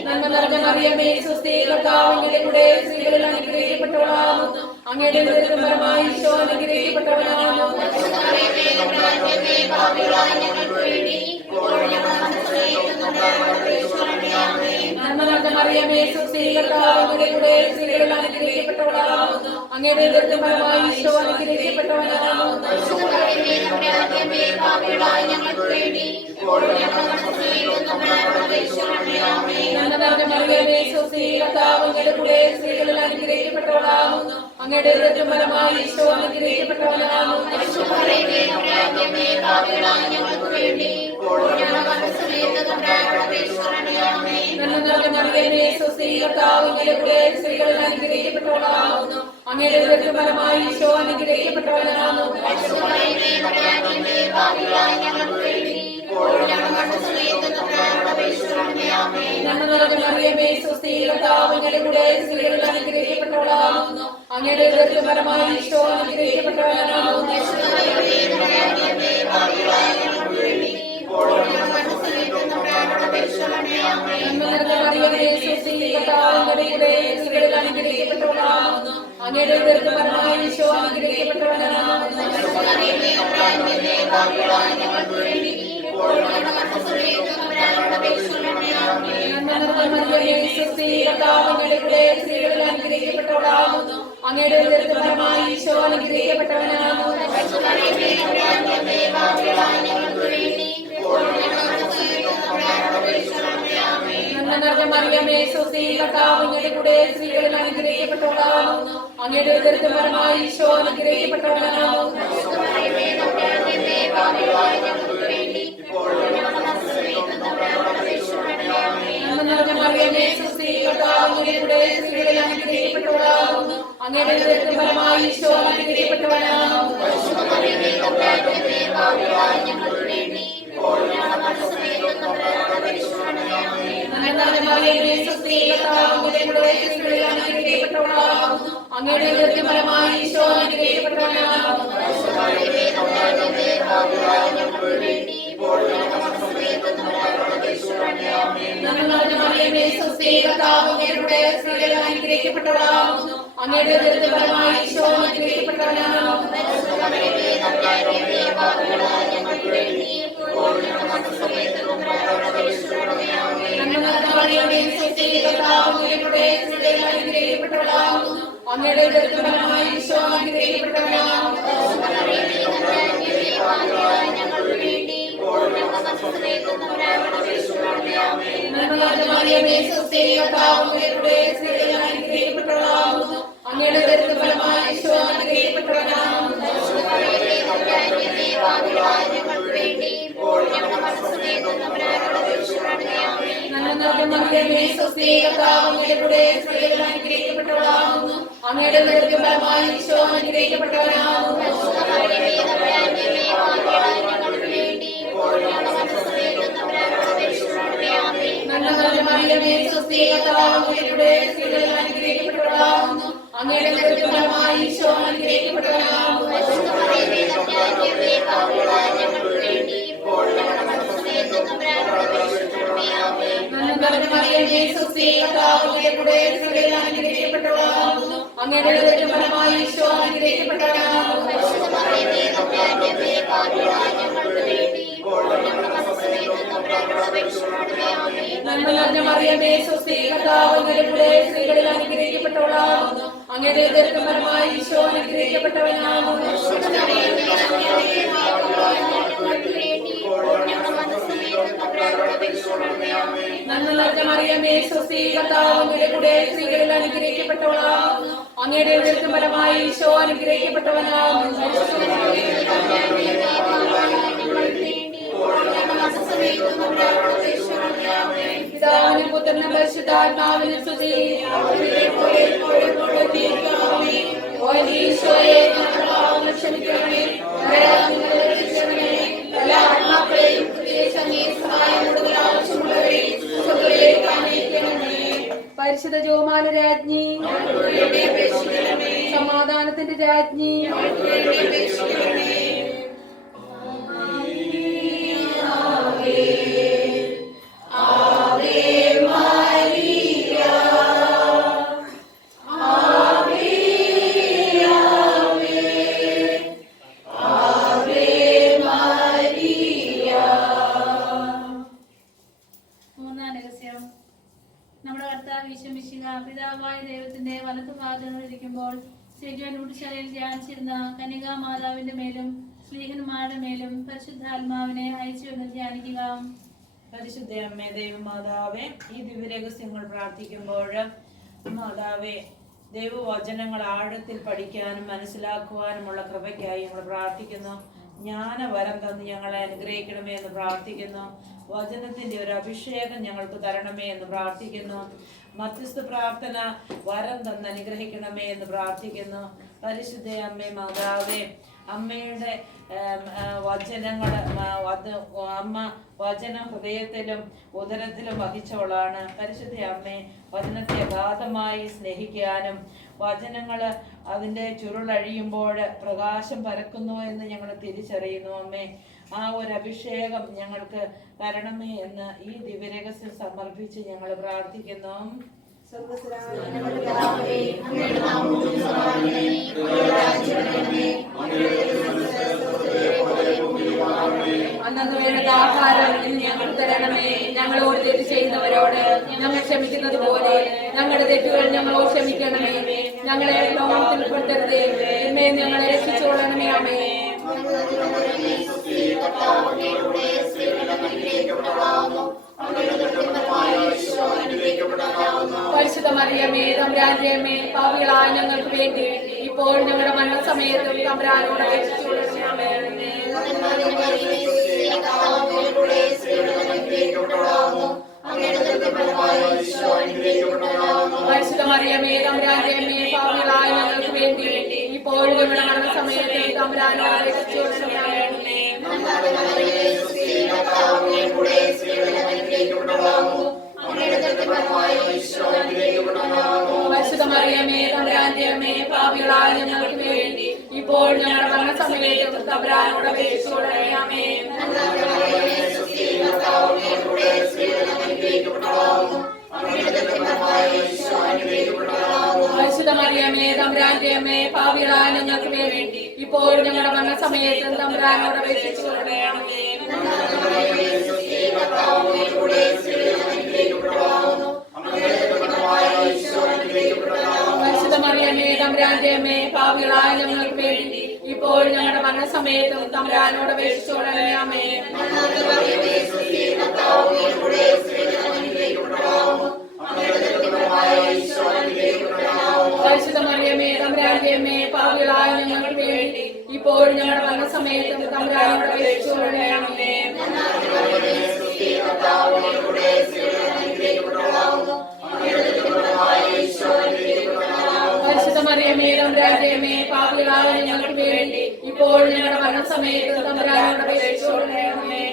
നന്മ നിറഞ്ഞ മറിയമേ സ്വസ്തി കർത്താവ് അങ്ങയുടെ കൂടെ സ്ത്രീകളിൽ അനുഗ്രഹിക്കപ്പെട്ടവളാകുന്നു അങ്ങയുടെ ഉദരത്തിൻ ഫലമായി ഈശോ അനുഗ്രഹിക്കപ്പെട്ടവനാകുന്നു നന്മ നിറഞ്ഞ മറിയമേ സ്വസ്തി കർത്താവ് അങ്ങയുടെ കൂടെ സ്ത്രീകളിൽ അനുഗ്രഹിക്കപ്പെട്ടവളാകുന്നു അങ്ങയുടെ ഉദരത്തിൻ ഫലമായി ഈശോ അനുഗ്രഹിക്കപ്പെട്ടവനാകുന്നു നന്മ നിറഞ്ഞ മറിയമേ സ്വസ്തി കർത്താവ് അങ്ങയുടെ കൂടെ സ്ത്രീകളിൽ അനുഗ്രഹിക്കപ്പെട്ടവളാകുന്നു അങ്ങയുടെ ഉദരത്തിൻ ഫലമായി ഈശോ അനുഗ്രഹിക്കപ്പെട്ടവനാകുന്നു നന്മ നിറഞ്ഞ മറിയമേ സ്വസ്തി കർത്താവ് അങ്ങയുടെ കൂടെ സ്ത്രീകളിൽ അനുഗ്രഹിക്കപ്പെട്ടവളാകുന്നു അങ്ങയുടെ ഉദരത്തിൻ ഫലമായി ഈശോ അനുഗ്രഹിക്കപ്പെട്ടവനാകുന്നു നന്മ നിറഞ്ഞ മറിയമേ സ്വസ്തി കർത്താവ് അങ്ങയുടെ കൂടെ സ്ത്രീകളിൽ അനുഗ്രഹിക്കപ്പെട്ടവളാകുന്നു അങ്ങയുടെ ഉദരത്തിൻ ഫലമായി ഈശോ അനുഗ്രഹിക്കപ്പെട്ടവനാകുന്നു നന്മ നിറഞ്ഞ മറിയമേ സ്വസ്തി കർത്താവ് അങ്ങയുടെ കൂടെ സ്ത്രീകളിൽ അനുഗ്രഹിക്കപ്പെട്ടവളാകുന്നു അങ്ങയുടെ ഉദരത്തിൻ ഫലമായി ഈശോ അനുഗ്രഹിക്കപ്പെട്ടവനാകുന്നു അങ്ങയുടെ ഉദരത്തിൻ ഫലമായി ഈശോ അനുഗ്രഹിക്കപ്പെട്ടവനാകുന്നു മറിയമേ സ്വസ്തി കർത്താവ് അങ്ങയുടെ കൂടെ സ്ത്രീകളിൽ അനുഗ്രഹിക്കപ്പെട്ടവളാകുന്നു അങ്ങയുടെ ഉദരത്തിൻ ഫലമായി ഈശോ അനുഗ്രഹിക്കപ്പെട്ടവനാകുന്നു മറിയമേ സ്വസ്തി കർത്താവ് അങ്ങയുടെ കൂടെ സ്ത്രീകളിൽ അനുഗ്രഹിക്കപ്പെട്ടവളാകുന്നു അങ്ങയുടെ ഉദരത്തിൻ ഫലമായി ഈശോ അനുഗ്രഹിക്കപ്പെട്ടവനാകുന്നു മറിയമേ സ്വസ്തി കർത്താവ് അങ്ങയുടെ കൂടെ സ്ത്രീകളിൽ അനുഗ്രഹിക്കപ്പെട്ടവളാകുന്നു അങ്ങയുടെ ഉദരത്തിൻ ഫലമായി ഈശോ അനുഗ്രഹിക്കപ്പെട്ടവനാകുന്നു മറിയമേ സ്വസ്തി കർത്താവ് അങ്ങയുടെ കൂടെ സ്ത്രീകളിൽ അനുഗ്രഹിക്കപ്പെട്ടവളാകുന്നു അങ്ങയുടെ ഉദരത്തിൻ ഫലമായി ഈശോ അനുഗ്രഹിക്കപ്പെട്ടവനാകുന്നു മറിയമേ സ്വസ്തി കർത്താവ് അങ്ങയുടെ കൂടെ സ്ത്രീകളിൽ അനുഗ്രഹിക്കപ്പെട്ടവളാകുന്നു അങ്ങയുടെ ഉദരത്തിൻ ഫലമായി ഈശോ അനുഗ്രഹിക്കപ്പെട്ടവനാകുന്നു മറിയമേ സ്വസ്തി കർത്താവ് അങ്ങയുടെ കൂടെ സ്ത്രീകളിൽ അനുഗ്രഹിക്കപ്പെട്ടവളാകുന്നു അങ്ങയുടെ ഉദരത്തിൻ ഫലമായി ഈശോ അനുഗ്രഹിക്കപ്പെട്ടവനാകുന്നു മറിയമേ സ്വസ്തി കർത്താവ് അങ്ങയുടെ കൂടെ സ്ത്രീകളിൽ അനുഗ്രഹിക്കപ്പെട്ടവളാകുന്നു അങ്ങയുടെ ഉദരത്തിൻ ഫലമായി ഈശോ അനുഗ്രഹിക്കപ്പെട്ടവനാകുന്നു മറിയമേ സ്വസ്തി കർത്താവ് അങ്ങയുടെ കൂടെ സ്ത്രീകളിൽ അനുഗ്രഹിക്കപ്പെട്ടവളാകുന്നു അങ്ങയുടെ ഉദരത്തിൻ ഫലമായി ഈശോ അനുഗ്രഹിക്കപ്പെട്ടവനാകുന്നു മറിയമേ സ്വസ്തി കർത്താവ് അങ്ങയുടെ കൂടെ സ്ത്രീകളിൽ അനുഗ്രഹിക്കപ്പെട്ടവളാകുന്നു അങ്ങയുടെ ഉദരത്തിൻ ഫലമായി ഈശോ അനുഗ്രഹിക്കപ്പെട്ടവനാകുന്നു മറിയമേ സ്വസ്തി കർത്താവ് അങ്ങയുടെ കൂടെ സ്ത്രീകളിൽ അനുഗ്രഹിക്കപ്പെട്ടവളാകുന്നു അങ്ങയുടെ ഉദരത്തിൻ ഫലമായി ഈശോ അനുഗ്രഹിക്കപ്പെട്ടവനാകുന്നു മറിയമേ സ്വസ്തി കർത്താവ് അങ്ങയുടെ കൂടെ സ്ത്രീകളിൽ അനുഗ്രഹിക്കപ്പെട്ടവളാകുന്നു അങ്ങയുടെ ഉദരത്തിൻ ഫലമായി ഈശോ അനുഗ്രഹിക്കപ്പെട്ടവനാകുന്നു പിതാവിനും പുത്രനും പരിശുദ്ധാത്മാവിനും സ്തുതി ഈശോയെ ഞങ്ങളുടെ പാപങ്ങൾ ക്ഷമിക്കണമേ എല്ലാ ആത്മാക്കളെയും പരിശുദ്ധ ജോമാല രാജ്ഞി സമാധാനത്തിന്റെ രാജ്ഞി നമ്മുടെ കർത്താവ് ഈശോമിശിഹാ പിതാവായ ദൈവത്തിന്റെ വലത്തുഭാഗങ്ങളിരിക്കുമ്പോൾ ശരീരശാലയിൽ ധ്യാനിച്ചിരുന്ന കന്യകാ മാതാവിന്റെ മേലും സ്ലീഹന്മാരുടെ മേലും പരിശുദ്ധാത്മാവിനെ അയച്ചു എന്ന് ധ്യാനിക്കുക. പരിശുദ്ധ അമ്മേ ദൈവമാതാവേ, ഈ ദിവ്യരഹസ്യങ്ങൾ പ്രാർത്ഥിക്കുമ്പോൾ മാതാവേ, ദൈവവചനങ്ങൾ ആഴത്തിൽ പഠിക്കാനും മനസ്സിലാക്കുവാനുമുള്ള കൃപയ്ക്കായി ഞങ്ങൾ പ്രാർത്ഥിക്കുന്നു. ജ്ഞാനവരം തന്ന് ഞങ്ങളെ അനുഗ്രഹിക്കണമേ എന്ന് പ്രാർത്ഥിക്കുന്നു. വചനത്തിന്റെ ഒരു അഭിഷേകം ഞങ്ങൾക്ക് തരണമേ എന്ന് പ്രാർത്ഥിക്കുന്നു. മധ്യസ്ഥ പ്രാർത്ഥന വരം തന്ന് അനുഗ്രഹിക്കണമേ എന്ന് പ്രാർത്ഥിക്കുന്നു. പരിശുദ്ധ അമ്മേ മാതാവേ, അമ്മയുടെ വചനങ്ങൾ അമ്മ വചന ഹൃദയത്തിലും ഉദരത്തിലും വഹിച്ചവളാണ്. പരിശുദ്ധ അമ്മേ, വചനത്തെ അഗാധമായി സ്നേഹിക്കാനും വചനങ്ങൾ അതിൻ്റെ ചുരുളഴിയുമ്പോൾ പ്രകാശം പരക്കുന്നു എന്ന് ഞങ്ങൾ തിരിച്ചറിയുന്നു. അമ്മേ, ആ ഒരു അഭിഷേകം ഞങ്ങൾക്ക് തരണമേ എന്ന് ഈ ദിവ്യരഹസ്യം സമർപ്പിച്ച് ഞങ്ങൾ പ്രാർത്ഥിക്കുന്നു. അന്നു വേണ്ട ആഹാരം ഞങ്ങൾ തരണമേ. ഞങ്ങളോട് തെറ്റ് ചെയ്യുന്നവരോട് ഞങ്ങൾ ക്ഷമിക്കുന്നത് പോലെ ഞങ്ങളുടെ തെറ്റുകൾ ഞങ്ങളോട് ക്ഷമിക്കണമേ. ഞങ്ങളെ ലോകത്തിൽ ഉൾപ്പെടുത്തരുതേ, എമ്മേ ഞങ്ങളെ രക്ഷിച്ചോളണമേ. അമ്മേ, പരിശുദ്ധ മറിയമേ, തമ്പുരാന്റെ അമ്മേ, പാപികളായ ഞങ്ങൾക്ക് വേണ്ടി ഇപ്പോൾ ഞങ്ങളുടെ മരണസമയത്തും തമ്പുരാനോട് അപേക്ഷിച്ചുകൊള്ളണമേ. പരിശുദ്ധ മറിയമേ, തമ്പുരാന്റെ അമ്മേ, പാപികളായ ഞങ്ങൾക്ക് വേണ്ടി ഇപ്പോൾ ഞങ്ങളുടെ മരണസമയത്തും തമ്പുരാനോട് അപേക്ഷിച്ചുകൊള്ളണമേ. പരിശുദ്ധ മറിയമേ, തമ്പുരാന്റെ അമ്മേ, പാപികളായ ഞങ്ങൾക്ക് വേണ്ടി ഇപ്പോൾ ഞങ്ങളുടെ മരണസമയത്തും തമ്പുരാനോട് അപേക്ഷിച്ചുകൊള്ളണമേ. പരിശുദ്ധ മറിയമേ, തമ്പുരാന്റെ അമ്മേ, പാപികളായ ഞങ്ങൾക്ക് വേണ്ടി ഇപ്പോൾ ഞങ്ങളുടെ മരണസമയത്തും തമ്പുരാനോട് അപേക്ഷിച്ചുകൊള്ളണമേ. പരിശുദ്ധ മറിയമേ, തമ്പുരാന്റെ അമ്മേ, പാപികളായ ഞങ്ങൾക്ക് വേണ്ടി ഇപ്പോൾ ഞങ്ങളുടെ മരണസമയത്തും തമ്പുരാനോട് അപേക്ഷിച്ചുകൊള്ളണമേ. പരിശുദ്ധ മറിയമേ, തമ്പുരാന്റെ അമ്മേ, പാപികളായ ഞങ്ങൾക്ക് വേണ്ടി ഇപ്പോൾ ഞങ്ങളുടെ മരണസമയത്തും തമ്പുരാനോട് അപേക്ഷിച്ചുകൊള്ളണമേ. പരിശുദ്ധ മറിയമേ, തമ്പുരാന്റെ അമ്മേ, പാപികളായ ഞങ്ങൾക്ക് വേണ്ടി ഇപ്പോൾ ഞങ്ങളുടെ മരണസമയത്തും തമ്പുരാനോട് അപേക്ഷിച്ചുകൊള്ളണമേ.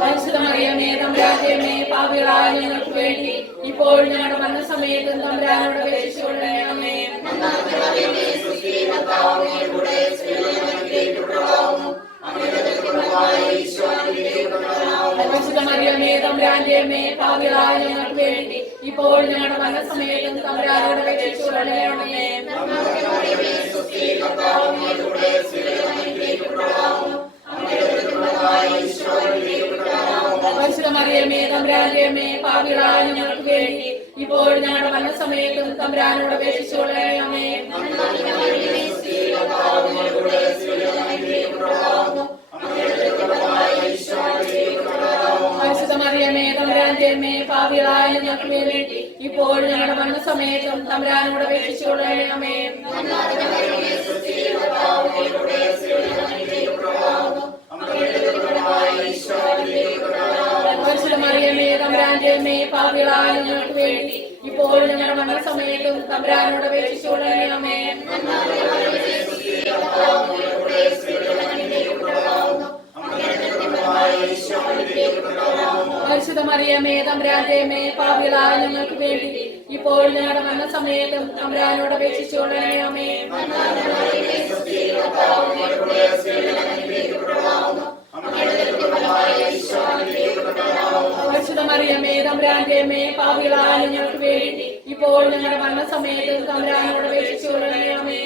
പരിശുദ്ധ മറിയമേ, തമ്പുരാന്റെ അമ്മേ, പാപികളായ ഞങ്ങൾക്ക് വേണ്ടി ഇപ്പോൾ ഞങ്ങളുടെ മരണസമയത്തും തമ്പുരാനോട് അപേക്ഷിച്ചുകൊള്ളണമേ. പരിശുദ്ധ മറിയമേ, തമ്പുരാന്റെ അമ്മേ, പാപികളായ ഞങ്ങൾക്ക് വേണ്ടി ഇപ്പോൾ ഞങ്ങളുടെ മരണസമയത്തും തമ്പുരാനോട് അപേക്ഷിച്ചുകൊള്ളണമേ. പരിശുദ്ധ മറിയമേ, തമ്പുരാന്റെ അമ്മേ, പാപികളായ ഞങ്ങൾക്ക് വേണ്ടി ഇപ്പോൾ ഞങ്ങളുടെ മരണസമയത്തും തമ്പുരാനോട് അപേക്ഷിച്ചുകൊള്ളണമേ. പരിശുദ്ധ മറിയമേ, തമ്പുരാന്റെ അമ്മേ, പാപികളായ ഞങ്ങൾക്ക് വേണ്ടി ഇപ്പോൾ ഞങ്ങളുടെ മരണസമയത്തും തമ്പുരാനോട് അപേക്ഷിച്ചുകൊള്ളണമേ. പരിശുദ്ധ മറിയമേ, തമ്പുരാന്റെ അമ്മേ, പാപികളായ ഞങ്ങൾക്ക് വേണ്ടി ഇപ്പോൾ ഞങ്ങളുടെ മരണസമയത്തും തമ്പുരാനോട് അപേക്ഷിച്ചുകൊള്ളണമേ. പരിശുദ്ധ മറിയമേ, തമ്പുരാന്റെ അമ്മേ, പാപികളായ ഞങ്ങൾക്ക് വേണ്ടി ഇപ്പോൾ ഞങ്ങളുടെ മരണസമയത്തും തമ്പുരാനോട് അപേക്ഷിച്ചുകൊള്ളണമേ. പരിശുദ്ധ മറിയമേ, തമ്പുരാന്റെ അമ്മേ, പാപികളായ ഞങ്ങൾക്ക് വേണ്ടി ഇപ്പോൾ ഞങ്ങളുടെ മരണസമയത്തും തമ്പുരാനോട് അപേക്ഷിച്ചുകൊള്ളണമേ.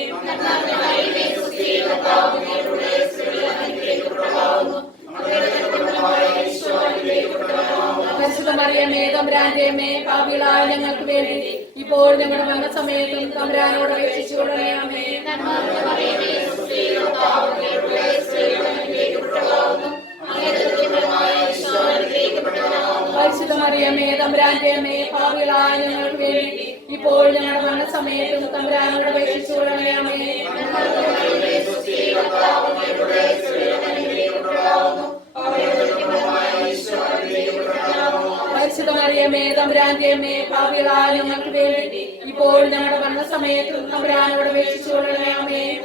പരിശുദ്ധ മറിയമേ, തമ്പുരാന്റെ അമ്മേ, പാപികളായ ഞങ്ങൾക്ക് വേണ്ടി ഇപ്പോൾ ഞങ്ങളുടെ മരണസമയത്തും തമ്പുരാനോട് അപേക്ഷിച്ചുകൊള്ളണമേ. പരിശുദ്ധ മറിയമേ, തമ്പുരാന്റെ അമ്മേ, പാപികളായ ഞങ്ങൾക്ക് വേണ്ടി ഇപ്പോൾ ഞങ്ങളുടെ മരണസമയത്തും തമ്പുരാനോട് അപേക്ഷിച്ചുകൊള്ളണമേ. പരിശുദ്ധ പരിശുദ്ധ മറിയമേ തമ്പുരാന്റെ അമ്മേ പാപികളായ ഞങ്ങൾക്ക് വേണ്ടി ഇപ്പോൾ ഞങ്ങളുടെ മരണസമയത്ത് തമ്പുരാനോട് അപേക്ഷിച്ചുകൊള്ളണമേ. ആമേൻ.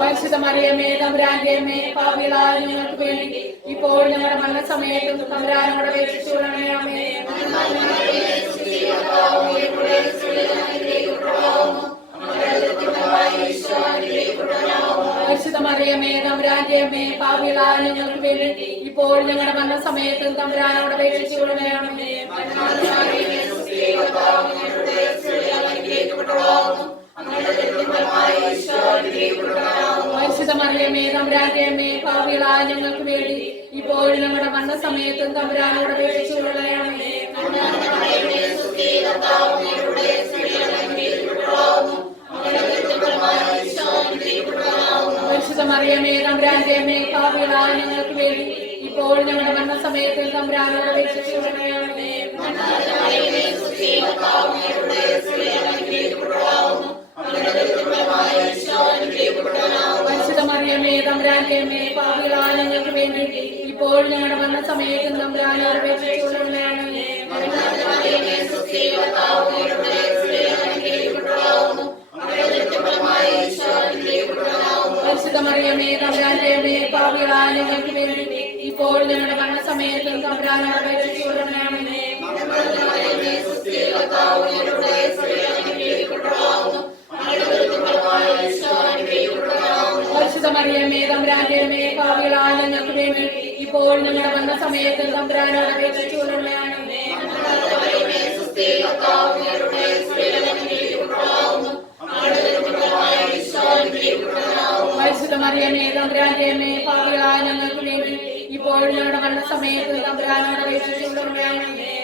പരിശുദ്ധ മറിയമേ തമ്പുരാന്റെ അമ്മേ പാപികളായ ഞങ്ങൾക്ക് വേണ്ടി ഇപ്പോൾ ഞങ്ങളുടെ മരണസമയത്ത് തമ്പുരാനോട് അപേക്ഷിച്ചുകൊള്ളണമേ. ആമേൻ. പരിശുദ്ധ മറിയമേ തമ്പുരാന്റെ അമ്മേ പാപികളായ ഞങ്ങൾക്ക് വേണ്ടി ഇപ്പോൾ ഞങ്ങളുടെ മരണസമയത്ത് തമ്പുരാനോട് അപേക്ഷിച്ചുകൊള്ളണമേ. ആമേൻ. പരിശുദ്ധ മറിയമേ തമ്പുരാന്റെ അമ്മേ പാപികളായ ഞങ്ങൾക്ക് വേണ്ടി ഇപ്പോൾ ഞങ്ങളുടെ മരണസമയത്ത് തമ്പുരാനോട് അപേക്ഷിച്ചുകൊള്ളണമേ. ആമേൻ. പരിശുദ്ധ മറിയമേ തമ്പുരാന്റെ അമ്മേ പാപികളായ ഞങ്ങൾക്ക് വേണ്ടി ഇപ്പോൾ ഞങ്ങളുടെ മരണസമയത്ത് തമ്പുരാനോട് അപേക്ഷിച്ചുകൊള്ളണമേ. ആമേൻ. പരിശുദ്ധ മറിയമേ തമ്പുരാന്റെ അമ്മേ പാപികളായ ഞങ്ങൾക്ക് വേണ്ടി ഇപ്പോൾ ഞങ്ങളുടെ മരണസമയത്ത് തമ്പുരാനോട് അപേക്ഷിച്ചുകൊള്ളണമേ. ആമേൻ. പരിശുദ്ധ മറിയമേ തമ്പുരാന്റെ അമ്മേ പാപികളായ ഞങ്ങൾക്ക് വേണ്ടി ഇപ്പോൾ ഞങ്ങളുടെ മരണസമയത്ത് തമ്പുരാനോട് അപേക്ഷിച്ചുകൊള്ളണമേ. ആമേൻ. പരിശുദ്ധ മറിയമേ തമ്പുരാന്റെ അമ്മേ പാപികളായ ഞങ്ങൾക്ക് വേണ്ടി ഇപ്പോൾ ഞങ്ങളുടെ മരണസമയത്ത് തമ്പുരാനോട് അപേക്ഷിച്ചുകൊള്ളണമേ. ആമേൻ. പരിശുദ്ധ മറിയമേ തമ്പുരാന്റെ അമ്മേ പാപികളായ ഞങ്ങൾക്ക് വേണ്ടി ഇപ്പോൾ ഞങ്ങളുടെ മരണസമയത്ത് തമ്പുരാനോട് അപേക്ഷിച്ചുകൊള്ളണമേ. ആമേൻ.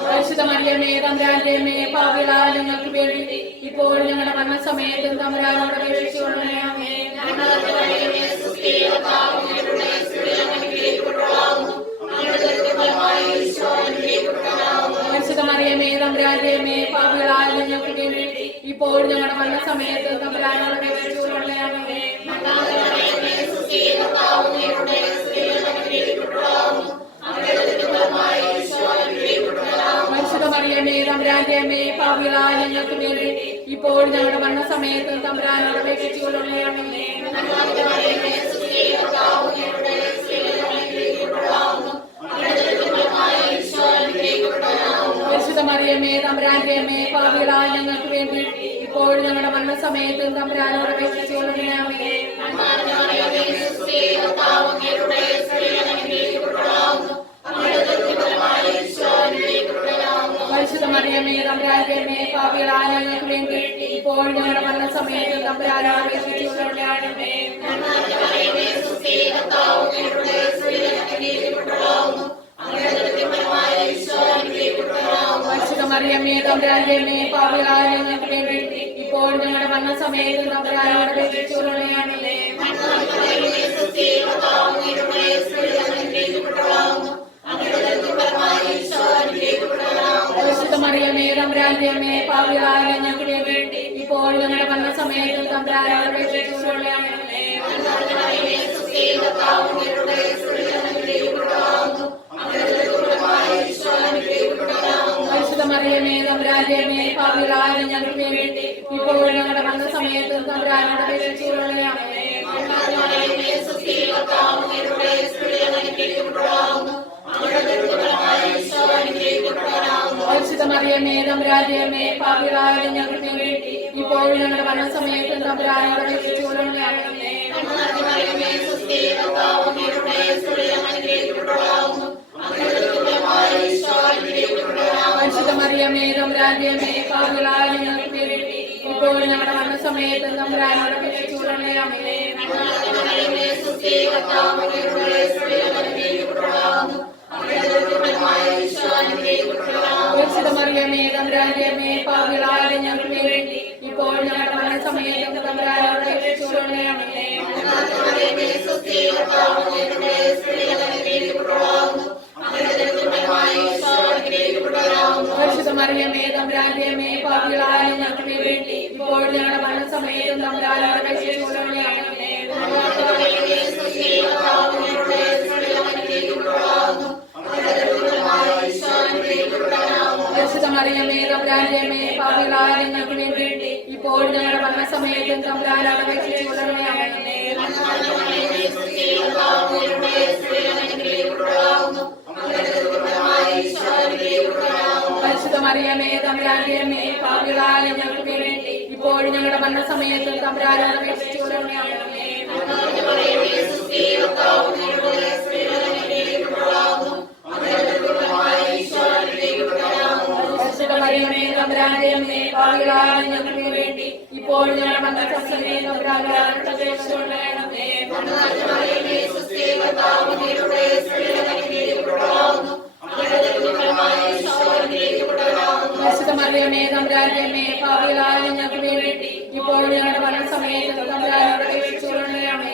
പരിശുദ്ധ മറിയമേ തമ്പുരാന്റെ അമ്മേ പാപികളായ ഞങ്ങൾക്ക് വേണ്ടി ഇപ്പോൾ ഞങ്ങളുടെ മരണസമയത്ത് തമ്പുരാനോട് അപേക്ഷിച്ചുകൊള്ളണമേ. ആമേൻ. പരിശുദ്ധ മറിയമേ തമ്പുരാന്റെ അമ്മേ പാപികളായ ഞങ്ങൾക്ക് വേണ്ടി ഇപ്പോൾ ഞങ്ങളുടെ മരണസമയത്ത് തമ്പുരാനോട് അപേക്ഷിച്ചുകൊള്ളണമേ. ആമേൻ. പരിശുദ്ധ മറിയമേ തമ്പുരാന്റെ അമ്മേ പാപികളായ ഞങ്ങൾക്ക് വേണ്ടി ഇപ്പോൾ ഞങ്ങളുടെ മരണസമയത്ത് തമ്പുരാനോട് അപേക്ഷിച്ചുകൊള്ളണമേ. ആമേൻ. പരിശുദ്ധ മറിയമേ തമ്പുരാന്റെ അമ്മേ പാപികളായ ഞങ്ങൾക്ക് വേണ്ടി ഇപ്പോൾ ഞങ്ങളുടെ മരണസമയത്ത് തമ്പുരാനോട് അപേക്ഷിച്ചുകൊള്ളണമേ. ആമേൻ. പരിശുദ്ധ മറിയമേ തമ്പുരാന്റെ അമ്മേ പാപികളായ ഞങ്ങൾക്ക് വേണ്ടി ഇപ്പോൾ ഞങ്ങളുടെ മരണസമയത്ത് തമ്പുരാനോട് അപേക്ഷിച്ചുകൊള്ളണമേ. ആമേൻ. പരിശുദ്ധ മറിയമേ തമ്പുരാന്റെ അമ്മേ പാപികളായ ഞങ്ങൾക്ക് വേണ്ടി ഇപ്പോൾ ഞങ്ങളുടെ മരണസമയത്ത് തമ്പുരാനോട് അപേക്ഷിച്ചുകൊള്ളണമേ. ആമേൻ. പരിശുദ്ധ മറിയമേ തമ്പുരാന്റെ അമ്മേ പാപികളായ ഞങ്ങൾക്ക് വേണ്ടി ഇപ്പോൾ ഞങ്ങളുടെ മരണസമയത്ത് തമ്പുരാനോട് അപേക്ഷിച്ചുകൊള്ളണമേ. ആമേൻ. പരിശുദ്ധ മറിയമേ തമ്പുരാന്റെ അമ്മേ പാപികളായ ഞങ്ങൾക്ക് വേണ്ടി ഇപ്പോൾ ഞങ്ങളുടെ മരണസമയത്ത് തമ്പുരാനോട് അപേക്ഷിച്ചുകൊള്ളണമേ. ആമേൻ. പരിശുദ്ധ മറിയമേ തമ്പുരാന്റെ അമ്മേ പാപികളായ ഞങ്ങൾക്ക് വേണ്ടി ഇപ്പോൾ ഞങ്ങളുടെ മരണസമയത്ത് തമ്പുരാനോട് അപേക്ഷിച്ചുകൊള്ളണമേ. ആമേൻ. പരിശുദ്ധ മറിയമേ തമ്പുരാന്റെ അമ്മേ പാപികളായ ഞങ്ങൾക്ക് വേണ്ടി ഇപ്പോൾ ഞങ്ങളുടെ മരണസമയത്ത് തമ്പുരാനോട് അപേക്ഷിച്ചുകൊള്ളണമേ. ആമേൻ. പരിശുദ്ധ മറിയമേ തമ്പുരാന്റെ അമ്മേ പാപികളായ ഞങ്ങൾക്ക് വേണ്ടി ഇപ്പോൾ ഞങ്ങളുടെ മരണസമയത്ത് തമ്പുരാനോട് അപേക്ഷിച്ചുകൊള്ളണമേ. ആമേൻ. പരിശുദ്ധ മറിയമേ തമ്പുരാന്റെ അമ്മേ, പാപികളായ ഞങ്ങൾക്ക് വേണ്ടി ഇപ്പോൾ ഞങ്ങളുടെ മരണസമയത്തും തമ്പുരാനോട് അപേക്ഷിച്ചുകൊള്ളണമേ. പരിശുദ്ധ മറിയമേ തമ്പുരാന്റെ അമ്മേ, പാപികളായ ഞങ്ങൾക്ക് വേണ്ടി ഇപ്പോൾ ഞങ്ങളുടെ മരണസമയത്തും തമ്പുരാനോട് അപേക്ഷിച്ചുകൊള്ളണമേ. പരിശുദ്ധ മറിയമേ തമ്പുരാന്റെ അമ്മേ, പാപികളായ ഞങ്ങൾക്ക് വേണ്ടി ഇപ്പോൾ ഞങ്ങളുടെ മരണസമയത്തും തമ്പുരാനോട് അപേക്ഷിച്ചുകൊള്ളണമേ. പരിശുദ്ധ മറിയമേ തമ്പുരാന്റെ അമ്മേ, പാപികളായ ഞങ്ങൾക്ക് വേണ്ടി ഇപ്പോൾ ഞങ്ങളുടെ മരണസമയത്തും തമ്പുരാനോട് അപേക്ഷിച്ചുകൊള്ളണമേ. പരിശുദ്ധ മറിയമേ തമ്പുരാന്റെ അമ്മേ, പാപികളായ ഞങ്ങൾക്ക് വേണ്ടി ഇപ്പോൾ ഞങ്ങളുടെ മരണസമയത്തും തമ്പുരാനോട് അപേക്ഷിച്ചുകൊള്ളണമേ.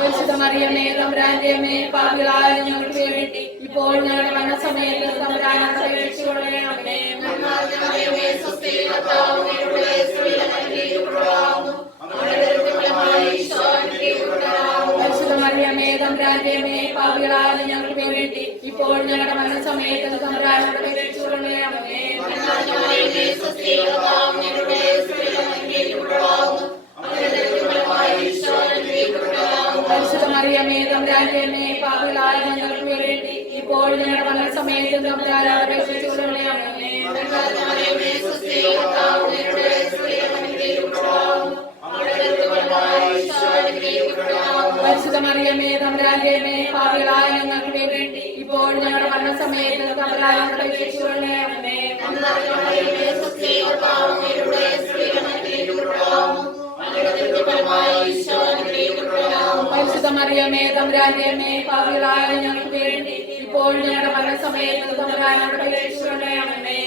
പരിശുദ്ധ മറിയമേ തമ്പുരാന്റെ അമ്മേ, പാപികളായ ഞങ്ങൾക്ക് വേണ്ടി ഇപ്പോൾ ഞങ്ങളുടെ മരണസമയത്തും തമ്പുരാനോട് അപേക്ഷിച്ചുകൊള്ളണമേ. പരിശുദ്ധ മറിയമേ തമ്പുരാന്റെ അമ്മേ, പാപികളായ ഞങ്ങൾക്ക് വേണ്ടി ഇപ്പോൾ ഞങ്ങളുടെ മരണസമയത്തും തമ്പുരാനോട് അപേക്ഷിച്ചുകൊള്ളണമേ. പരിശുദ്ധ മറിയമേ തമ്പുരാന്റെ അമ്മേ, പാപികളായ ഞങ്ങൾക്ക് വേണ്ടി ഇപ്പോൾ ഞങ്ങളുടെ മരണസമയത്തും തമ്പുരാനോട് അപേക്ഷിച്ചുകൊള്ളണമേ. പരിശുദ്ധ മറിയമേ തമ്പുരാന്റെ അമ്മേ, പാപികളായ ഞങ്ങൾക്ക് വേണ്ടി ഇപ്പോൾ ഞങ്ങളുടെ മരണസമയത്തും തമ്പുരാനോട് അപേക്ഷിച്ചുകൊള്ളണമേ. പരിശുദ്ധ മറിയമേ തമ്പുരാന്റെ അമ്മേ, പാപികളായ ഞങ്ങൾക്ക് വേണ്ടി ഇപ്പോൾ ഞങ്ങളുടെ മരണസമയത്തും തമ്പുരാനോട് അപേക്ഷിച്ചുകൊള്ളണമേ.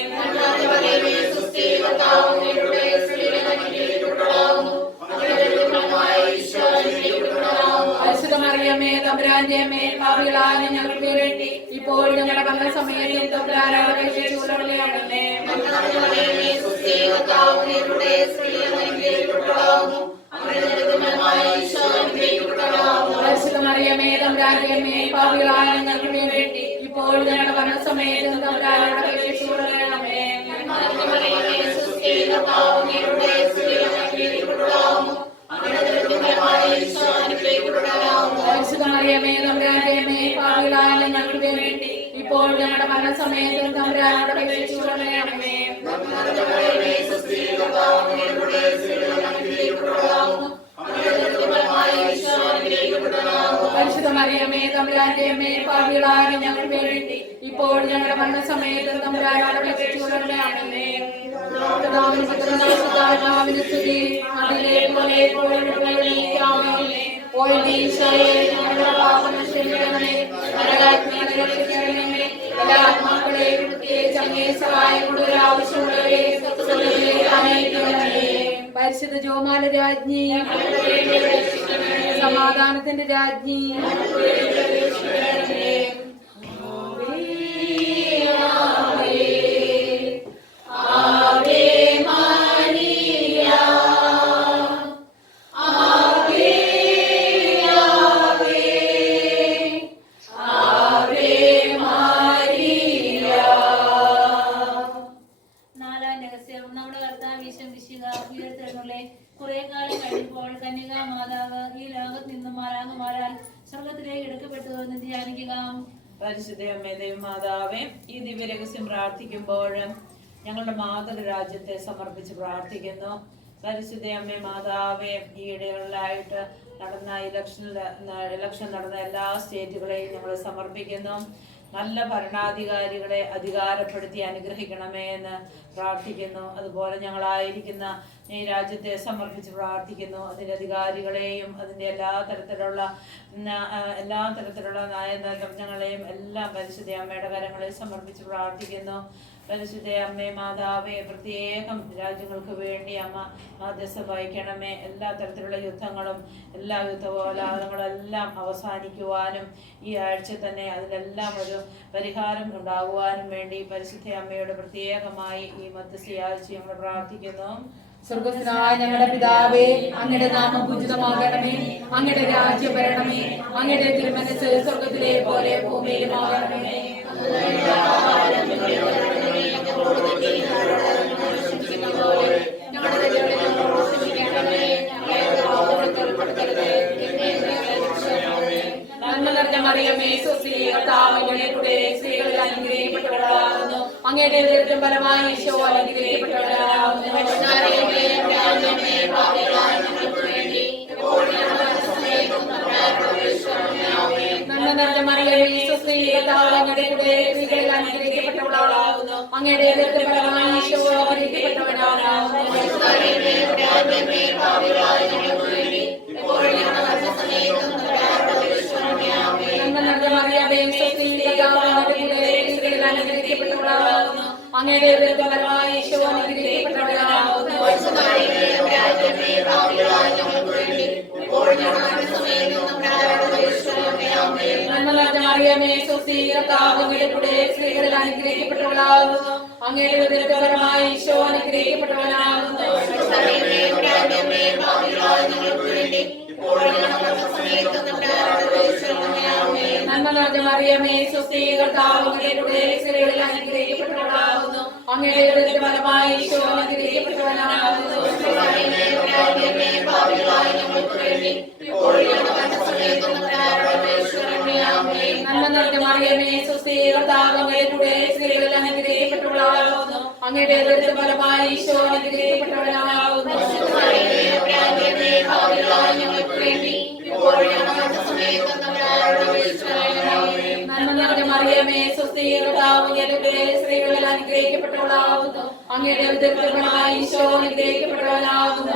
പരിശുദ്ധ മറിയമേ തമ്പുരാന്റെ അമ്മേ, പാപികളായ ഞങ്ങൾക്ക് വേണ്ടി ഇപ്പോൾ ഞങ്ങളുടെ മരണസമയത്തും തമ്പുരാനോട് അപേക്ഷിച്ചുകൊള്ളണമേ. പരിശുദ്ധ മറിയമേ തമ്പുരാന്റെ അമ്മേ, പാപികളായ ഞങ്ങൾക്ക് വേണ്ടി ഇപ്പോൾ ഞങ്ങളുടെ മരണസമയത്തും തമ്പുരാനോട് അപേക്ഷിച്ചുകൊള്ളണമേ. പരിശുദ്ധ മറിയമേ തമ്പുരാന്റെ അമ്മേ, പാപികളായ ഞങ്ങൾക്ക് വേണ്ടി ഇപ്പോൾ ഞങ്ങളുടെ മരണസമയത്തും തമ്പുരാനോട് അപേക്ഷിച്ചുകൊള്ളണമേ. പരിശുദ്ധ മറിയമേ തമ്പുരാന്റെ അമ്മേ, പാപികളായ ഞങ്ങൾക്ക് വേണ്ടി ഇപ്പോൾ ഞങ്ങളുടെ മരണസമയത്തും തമ്പുരാനോട് അപേക്ഷിച്ചുകൊള്ളണമേ. പരിശുദ്ധ ജോമാല രാജ്ഞി, സമാധാനത്തിന്റെ രാജ്ഞി, കുറെ കാലം കഴിയുമ്പോൾ കന്യകാ മാതാവ് ഈ ലോകത്ത് നിന്നും മാലാഖമാരാൽ സ്വർഗത്തിലേക്ക് എടുക്കപ്പെട്ടു എന്ന് ധ്യാനിക്കുക. പരിശുദ്ധ അമ്മേ ദൈവമാതാവേ, ഈ ദിവ്യരഹസ്യം പ്രാർത്ഥിക്കുമ്പോൾ ഞങ്ങളുടെ മാതൃരാജ്യത്തെ സമർപ്പിച്ച് പ്രാർത്ഥിക്കുന്നു. പരിശുദ്ധ അമ്മേ മാതാവേ, ഈ ഇടകളിലായിട്ട് നടന്ന ഇലക്ഷൻ നടന്ന എല്ലാ സ്റ്റേറ്റുകളെയും ഞങ്ങൾ സമർപ്പിക്കുന്നു. നല്ല ഭരണാധികാരികളെ അധികാരപ്പെടുത്തി അനുഗ്രഹിക്കണമേ എന്ന് പ്രാർത്ഥിക്കുന്നു. അതുപോലെ ഞങ്ങളായിരിക്കുന്ന ഈ രാജ്യത്തെ സമർപ്പിച്ച് പ്രാർത്ഥിക്കുന്നു. അതിൻ്റെ അധികാരികളെയും അതിൻ്റെ എല്ലാ തരത്തിലുള്ള നയതന്ത്രങ്ങളെയും എല്ലാം പരിശുദ്ധ അമ്മയുടെ കരങ്ങളെ സമർപ്പിച്ച് പ്രാർത്ഥിക്കുന്നു. പരിശുദ്ധ അമ്മേ മാതാവേ, പ്രത്യേകം രാജ്യങ്ങൾക്ക് വേണ്ടി അമ്മ മധ്യസ്ഥം വഹിക്കണമേ. എല്ലാ തരത്തിലുള്ള യുദ്ധങ്ങളും എല്ലാ യുദ്ധപോരാട്ടങ്ങളെല്ലാം അവസാനിക്കുവാനും ഈ ആഴ്ച തന്നെ അതിലെല്ലാം ഒരു പരിഹാരം ഉണ്ടാകുവാനും വേണ്ടി പരിശുദ്ധ അമ്മയോട് പ്രത്യേകമായി ഈ മധ്യസ്ഥയാഴ്ച ഞങ്ങൾ പ്രാർത്ഥിക്കുന്നു. സ്വർഗസ്ഥനായ ഞങ്ങളുടെ പിതാവേ, അങ്ങയുടെ നാമം പൂജിതമാകണമേ, അങ്ങയുടെ രാജ്യം വരണമേ, അങ്ങയുടെ തിരുമനസ്സ് സ്വർഗത്തിലെ പോലെ ഭൂമിയിലുമാകണമേ. മറിയമേ സ്വസ്തി, കർത്താവ് അങ്ങയുടെ കൂടെ സ്ത്രീകളിൽ അനുഗ്രഹിക്കപ്പെട്ടവളാകുന്നു, അങ്ങയുടെ ഉദരത്തിൻ ഫലമായി ഈശോ അനുഗ്രഹിക്കപ്പെട്ടവനാകുന്നു. നന്മ നിറഞ്ഞ മറിയമേ സ്വസ്തി, കർത്താവ് അങ്ങയുടെ കൂടെ സ്ത്രീകളിൽ അനുഗ്രഹിക്കപ്പെട്ടവളാകുന്നു, അങ്ങയുടെ ഉദരത്തിൻ ഫലമായി ഈശോ അനുഗ്രഹിക്കപ്പെട്ടവനാകുന്നു. മറിയമേ സ്വസ്തി, കർത്താവ് അങ്ങയുടെ കൂടെ സ്ത്രീകളിൽ അനുഗ്രഹിക്കപ്പെട്ടവളാകുന്നു, അങ്ങയുടെ ഉദരത്തിൻ ഫലമായി ഈശോ അനുഗ്രഹിക്കപ്പെട്ടവനാകുന്നു. മറിയമേ സ്വസ്തി, കർത്താവ് അങ്ങയുടെ കൂടെ സ്ത്രീകളിൽ അനുഗ്രഹിക്കപ്പെട്ടവളാകുന്നു, അങ്ങയുടെ ഉദരത്തിൻ ഫലമായി ഈശോ അനുഗ്രഹിക്കപ്പെട്ടവനാകുന്നു. നന്മ നിറഞ്ഞ മറിയമേ സ്വസ്തി, കർത്താവ് അങ്ങയുടെ കൂടെ സ്ത്രീകളിൽ അനുഗ്രഹിക്കപ്പെട്ടവളാകുന്നു, അങ്ങയുടെ ഉദരത്തിൻ ഫലമായി ഈശോ അനുഗ്രഹിക്കപ്പെട്ടവനാകുന്നു. നന്മ നിറഞ്ഞ മറിയമേ സ്വസ്തി, കർത്താവ് അങ്ങയുടെ കൂടെ സ്ത്രീകളിൽ അനുഗ്രഹിക്കപ്പെട്ടവളാകുന്നു, അങ്ങയുടെ ഉദരത്തിൻ ഫലമായി ഈശോ അനുഗ്രഹിക്കപ്പെട്ടവനാകുന്നു. നന്മ നിറഞ്ഞ മറിയമേ സ്വസ്തി, കർത്താവ് അങ്ങയുടെ കൂടെ സ്ത്രീകളിൽ അനുഗ്രഹിക്കപ്പെട്ടവളാകുന്നു, അങ്ങയുടെ ഉദരത്തിൻ ഫലമായി ഈശോ അനുഗ്രഹിക്കപ്പെട്ടവനാകുന്നു.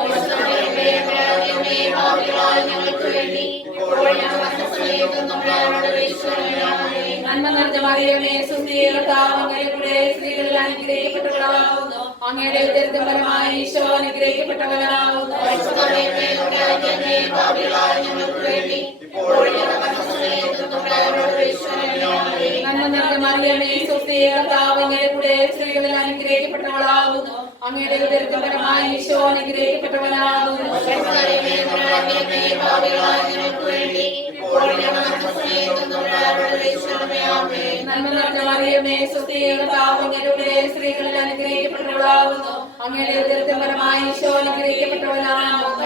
നന്മ നിറഞ്ഞ മറിയമേ സ്വസ്തി, കർത്താവ് അങ്ങയുടെ കൂടെ സ്ത്രീകളിൽ അനുഗ്രഹിക്കപ്പെട്ടവളാകുന്നു, അങ്ങയുടെ ഉദരത്തിൻ ഫലമായി ഈശോ അനുഗ്രഹിക്കപ്പെട്ടവനാകുന്നു. നന്മ നിറഞ്ഞ മറിയമേ സ്വസ്തി, കർത്താവ് അങ്ങയുടെ കൂടെ സ്ത്രീകളിൽ അനുഗ്രഹിക്കപ്പെട്ടവളാകുന്നു, അങ്ങയുടെ ഉദരത്തിൻ ഫലമായി ഈശോ അനുഗ്രഹിക്കപ്പെട്ടവനാകുന്നു. നന്മ നിറഞ്ഞ മറിയമേ സ്വസ്തി, കർത്താവ് അങ്ങയുടെ കൂടെ സ്ത്രീകളിൽ അനുഗ്രഹിക്കപ്പെട്ടവളാകുന്നു, അങ്ങയുടെ ഉദരത്തിൻ ഫലമായി ഈശോ അനുഗ്രഹിക്കപ്പെട്ടവനാകുന്നു.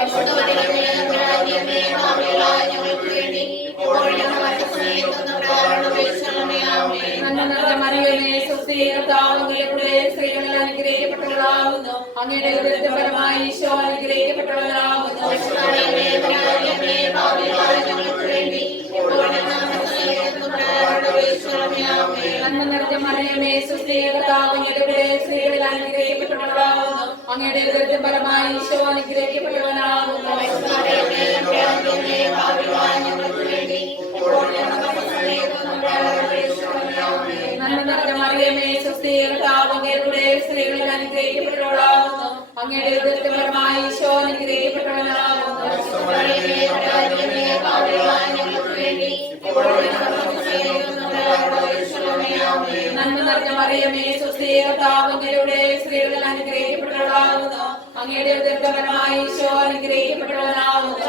നന്മ നിറഞ്ഞ മറിയമേ സ്വസ്തി, കർത്താവ് അങ്ങയുടെ കൂടെ സ്ത്രീകളിൽ അനുഗ്രഹിക്കപ്പെട്ടവളാകുന്നു, അങ്ങയുടെ ഉദരത്തിൻ ഫലമായി ഈശോ അനുഗ്രഹിക്കപ്പെട്ടവനാകുന്നു. നന്മ നിറഞ്ഞ മറിയമേ സ്വസ്തി, കർത്താവ് അങ്ങയുടെ കൂടെ സ്ത്രീകളിൽ അനുഗ്രഹിക്കപ്പെട്ടവളാകുന്നു, അങ്ങയുടെ ഉദരത്തിൻ ഫലമായി ഈശോ അനുഗ്രഹിക്കപ്പെട്ടവനാകുന്നു. നന്മ നിറഞ്ഞ മറിയമേ സ്വസ്തി, കർത്താവ് അങ്ങയുടെ കൂടെ സ്ത്രീകളിൽ അനുഗ്രഹിക്കപ്പെട്ടവളാകുന്നു, അങ്ങയുടെ ഉദരത്തിൻ ഫലമായി ഈശോ അനുഗ്രഹിക്കപ്പെട്ടവനാകുന്നു. നന്മ നിറഞ്ഞ മറിയമേ സ്വസ്തി, കർത്താവ് അങ്ങയുടെ കൂടെ സ്ത്രീകളിൽ അനുഗ്രഹിക്കപ്പെട്ടവളാകുന്നു, അങ്ങയുടെ ഉദരത്തിൻ ഫലമായി ഈശോ അനുഗ്രഹിക്കപ്പെട്ടവനാകുന്നു.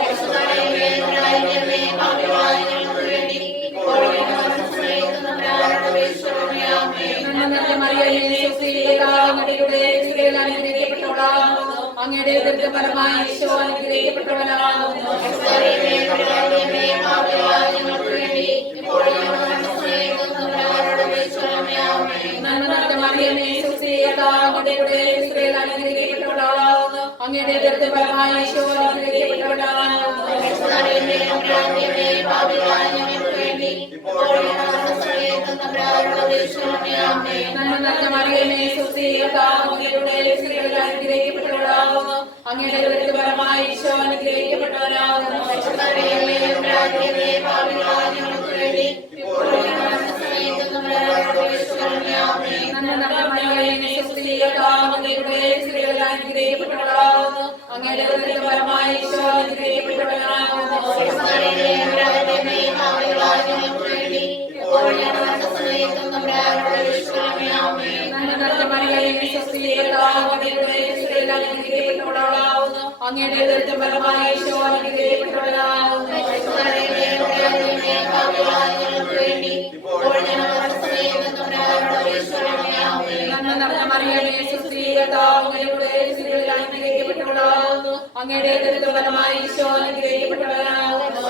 നന്മ നിറഞ്ഞ മറിയമേ സ്വസ്തി, കർത്താവ് അങ്ങയുടെ കൂടെ സ്ത്രീകളിൽ അനുഗ്രഹിക്കപ്പെട്ടവളാകുന്നു, അങ്ങയുടെ ഉദരത്തിൻ ഫലമായി ഈശോ അനുഗ്രഹിക്കപ്പെട്ടവനാകുന്നു. നന്മ നിറഞ്ഞ മറിയമേ സ്വസ്തി, കർത്താവ് അങ്ങയുടെ കൂടെ സ്ത്രീകളിൽ അനുഗ്രഹിക്കപ്പെട്ടവളാകുന്നു, അങ്ങയുടെ ഉദരത്തിൻ ഫലമായി ഈശോ അനുഗ്രഹിക്കപ്പെട്ടവനാകുന്നു. നന്മ നിറഞ്ഞ മറിയമേ സ്വസ്തി, കർത്താവ് അങ്ങയുടെ കൂടെ സ്ത്രീകളിൽ അനുഗ്രഹിക്കപ്പെട്ടവളാകുന്നു, അങ്ങയുടെ ഉദരത്തിൻ ഫലമായി ഈശോ അനുഗ്രഹിക്കപ്പെട്ടവനാകുന്നു. നന്മ നിറഞ്ഞ മറിയമേ മറിയമേ സ്വസ്തി കർത്താവേ സ്ത്രീകൾ അനുഗ്രഹിക്കപ്പെട്ടവളാകുന്നു അങ്ങയുടെ ഉദരത്തിൻ ഫലമായി ഈശോ അനുഗ്രഹിക്കപ്പെട്ടവനാകുന്നു നന്മ നിറഞ്ഞ മറിയമേ സ്വസ്തി കർത്താവേ സ്ത്രീകൾ അനുഗ്രഹിക്കപ്പെട്ടവളാകുന്നു അങ്ങയുടെ ഉദരത്തിൻ ഫലമായി ഈശോ അനുഗ്രഹിക്കപ്പെട്ടവനാകുന്നു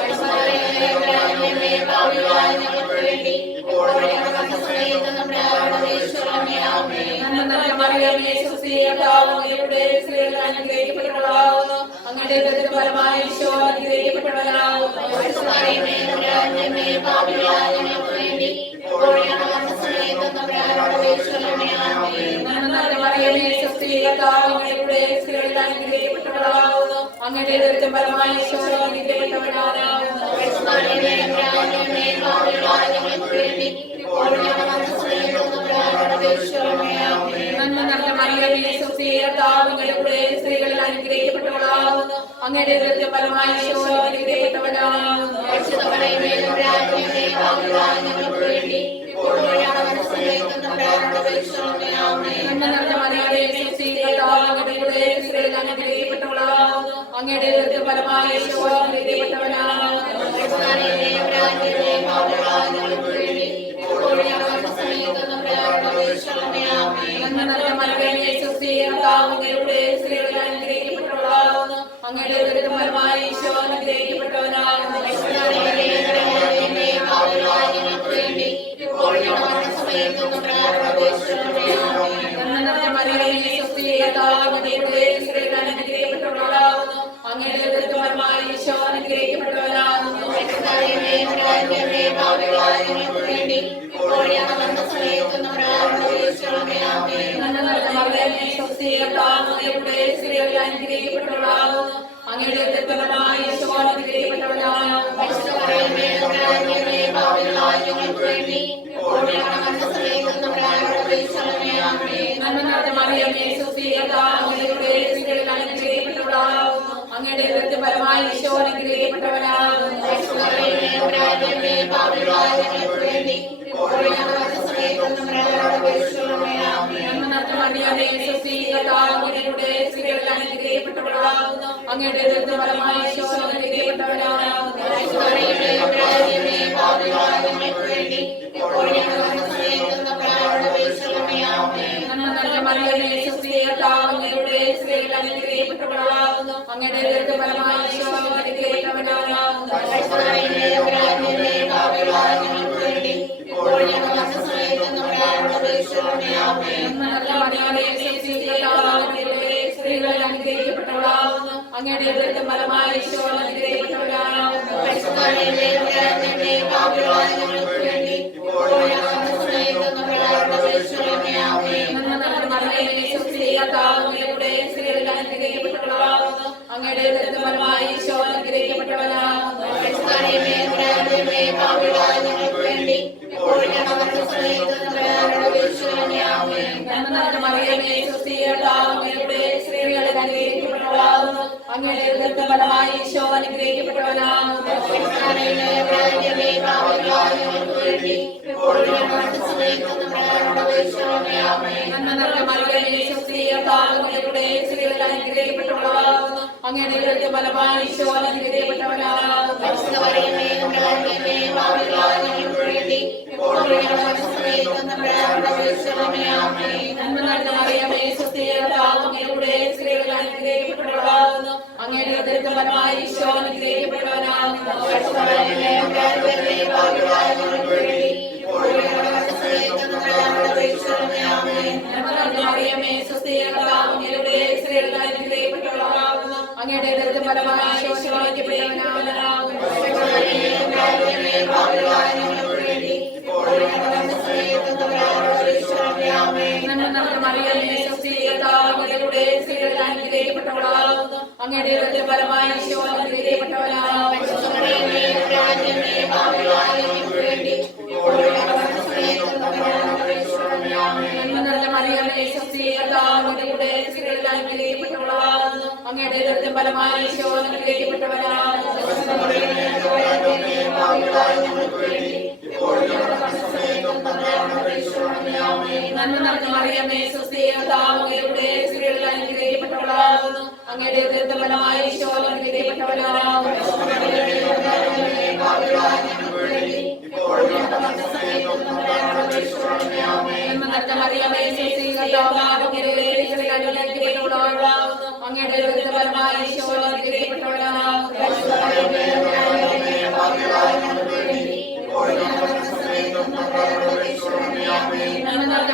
നന്മ നിറഞ്ഞ മറിയമേ സ്വസ്തി കർത്താവേ സ്ത്രീകൾ അനുഗ്രഹിക്കപ്പെട്ടവളാകുന്നു അങ്ങയുടെ ഉദരത്തിൻ ഫലമായി ഈശോ അനുഗ്രഹിക്കപ്പെട്ടവനാകുന്നു നന്മ നിറഞ്ഞ മറിയമേ സ്വസ്തി കർത്താവേ സ്ത്രീകൾ അനുഗ്രഹിക്കപ്പെട്ടവളാകുന്നു അങ്ങയുടെ ഉദരത്തിൻ ഫലമായി ഈശോ അനുഗ്രഹിക്കപ്പെട്ടവനാകുന്നു നന്മ നിറഞ്ഞ മറിയമേ സ്വസ്തി കർത്താവേ സ്ത്രീകൾ അനുഗ്രഹിക്കപ്പെട്ടവളാകുന്നു അങ്ങയുടെ ഉദരത്തിൻ ഫലമായി ഈശോ അനുഗ്രഹിക്കപ്പെട്ടവനാകുന്നു നന്മ നിറഞ്ഞ മറിയമേ സ്വസ്തി കർത്താവേ സ്ത്രീകൾ അനുഗ്രഹിക്കപ്പെട്ടവളാകുന്നു അങ്ങയുടെ ഉദരത്തിൻ ഫലമായി ഈശോ അനുഗ്രഹിക്കപ്പെട്ടവനാകുന്നു നന്മ നിറഞ്ഞ മറിയമേ സ്വസ്തി കർത്താവേ സ്ത്രീകൾ അനുഗ്രഹിക്കപ്പെട്ടവളാകുന്നു അങ്ങയുടെ ഉദരത്തിൻ ഫലമായി ഈശോ അനുഗ്രഹിക്കപ്പെട്ടവനാകുന്നു നന്മ നിറഞ്ഞ മറിയമേ സ്വസ്തി കർത്താവേ സ്ത്രീകൾ അനുഗ്രഹിക്കപ്പെട്ടവളാകുന്നു അങ്ങയുടെ ഉദരത്തിൻ ഫലമായി ഈശോ അനുഗ്രഹിക്കപ്പെട്ടവനാകുന്നു നന്മ നിറഞ്ഞ മറിയമേ സ്വസ്തി കർത്താവേ സ്ത്രീകൾ അനുഗ്രഹിക്കപ്പെട്ടവളാകുന്നു അങ്ങയുടെ ഉദരത്തിൻ ഫലമായി ഈശോ അനുഗ്രഹിക്കപ്പെട്ടവനാകുന്നു നന്മ നിറഞ്ഞ മറിയമേ സ്വസ്തി കർത്താവേ സ്ത്രീകൾ അനുഗ്രഹിക്കപ്പെട്ടവളാകുന്നു അങ്ങയുടെ ഉദരത്തിൻ ഫലമായി ഈശോ അനുഗ്രഹിക്കപ്പെട്ടവനാകുന്നു നന്മ നിറഞ്ഞ മറിയമേ സ്വസ്തി കർത്താവേ സ്ത്രീകൾ അനുഗ്രഹിക്കപ്പെട്ടവളാകുന്നു അങ്ങയുടെ ഉദരത്തിൻ ഫലമായി ഈശോ അനുഗ്രഹിക്കപ്പെട്ടവനാകുന്നു നന്മ നിറഞ്ഞ മറിയമേ സ്വസ്തി കർത്താവേ സ്ത്രീകൾ അനുഗ്രഹിക്കപ്പെട്ടവളാകുന്നു അങ്ങയുടെ ഉദരത്തിൻ ഫലമായി ഈശോ അനുഗ്രഹിക്കപ്പെട്ടവനാകുന്നു നന്മ നിറഞ്ഞ മറിയമേ സ്വസ്തി കർത്താവേ സ്ത്രീകൾ അനുഗ്രഹിക്കപ്പെട്ടവളാകുന്നു അങ്ങയുടെ ഉദരത്തിൻ ഫലമായി ഈശോ അനുഗ്രഹിക്കപ്പെട്ടവനാകുന്നു നന്മ നിറഞ്ഞ മറിയമേ സ്വസ്തി കർത്താവേ സ്ത്രീകൾ അനുഗ്രഹിക്കപ്പെട്ടവളാകുന്നു അങ്ങയുടെ ഉദരത്തിൻ ഫലമായി ഈശോ അനുഗ്രഹിക്കപ്പെട്ടവനാകുന്നു നന്മ നിറഞ്ഞ മറിയമേ സ്വസ്തി കർത്താവേ സ്ത്രീകൾ അനുഗ്രഹിക്കപ്പെട്ടവളാകുന്നു അങ്ങയുടെ ഉദരത്തിൻ ഫലമായി ഈശോ അനുഗ്രഹിക്കപ്പെട്ടവനാകുന്നു നന്മ നിറഞ്ഞ മറിയമേ സ്വസ്തി കർത്താവേ സ്ത്രീകൾ അനുഗ്രഹിക്കപ്പെട്ടവളാകുന്നു അങ്ങയുടെ ഉദരത്തിൻ ഫലമായി ഈശോ അനുഗ്രഹിക്കപ്പെട്ടവനാകുന്നു നന്മ നിറഞ്ഞ മറിയമേ സ്വസ്തി കർത്താവേ സ്ത്രീകൾ അനുഗ്രഹിക്കപ്പെട്ടവളാകുന്നു അങ്ങയുടെ ഉദരത്തിൻ ഫലമായി ഈശോ അനുഗ്രഹിക്കപ്പെട്ടവനാകുന്നു നന്മ നിറഞ്ഞ മറിയമേ സ്വസ്തി കർത്താവേ സ്ത്രീകൾ അനുഗ്രഹിക്കപ്പെട്ടവളാകുന്നു അങ്ങയുടെ ഉദരത്തിൻ ഫലമായി ഈശോ അനുഗ്രഹിക്കപ്പെട്ടവനാകുന്നു നന്മ നിറഞ്ഞ മറിയമേ സ്വസ്തി കർത്താവേ സ്ത്രീകൾ അനുഗ്രഹിക്കപ്പെട്ടവളാകുന്നു അങ്ങയുടെ ഉദരത്തിൻ ഫലമായി ഈശോ അനുഗ്രഹിക്കപ്പെട്ടവനാകുന്നു നന്മ നിറഞ്ഞ മറിയമേ സ്വസ്തി കർത്താവേ സ്ത്രീകൾ അനുഗ്രഹിക്കപ്പെട്ടവളാകുന്നു അങ്ങയുടെ ഉദരത്തിൻ ഫലമായി ഈശോ അനുഗ്രഹിക്കപ്പെട്ടവനാകുന്നു നന്മ നിറഞ്ഞ മറിയമേ സ്വസ്തി അങ്ങയുടെ സ്ത്രീകളിൽ അനുഗ്രഹിക്കപ്പെട്ടവളാകുന്നു. അങ്ങയുടെ ഉദരത്തിൻ ഫലമായി ഈശോ അനുഗ്രഹിക്കപ്പെട്ടവനാകുന്നു. മറിയമേ അങ്ങയുടെ ഉദരത്തിൻ ഫലമായി ഈശോ അനുഗ്രഹിക്കപ്പെട്ടവനാകുന്നു. അങ്ങയുടെ ഉദരത്തിൻ ഫലമായി ഈശോ അനുഗ്രഹിക്കപ്പെട്ടവനാകുന്നു.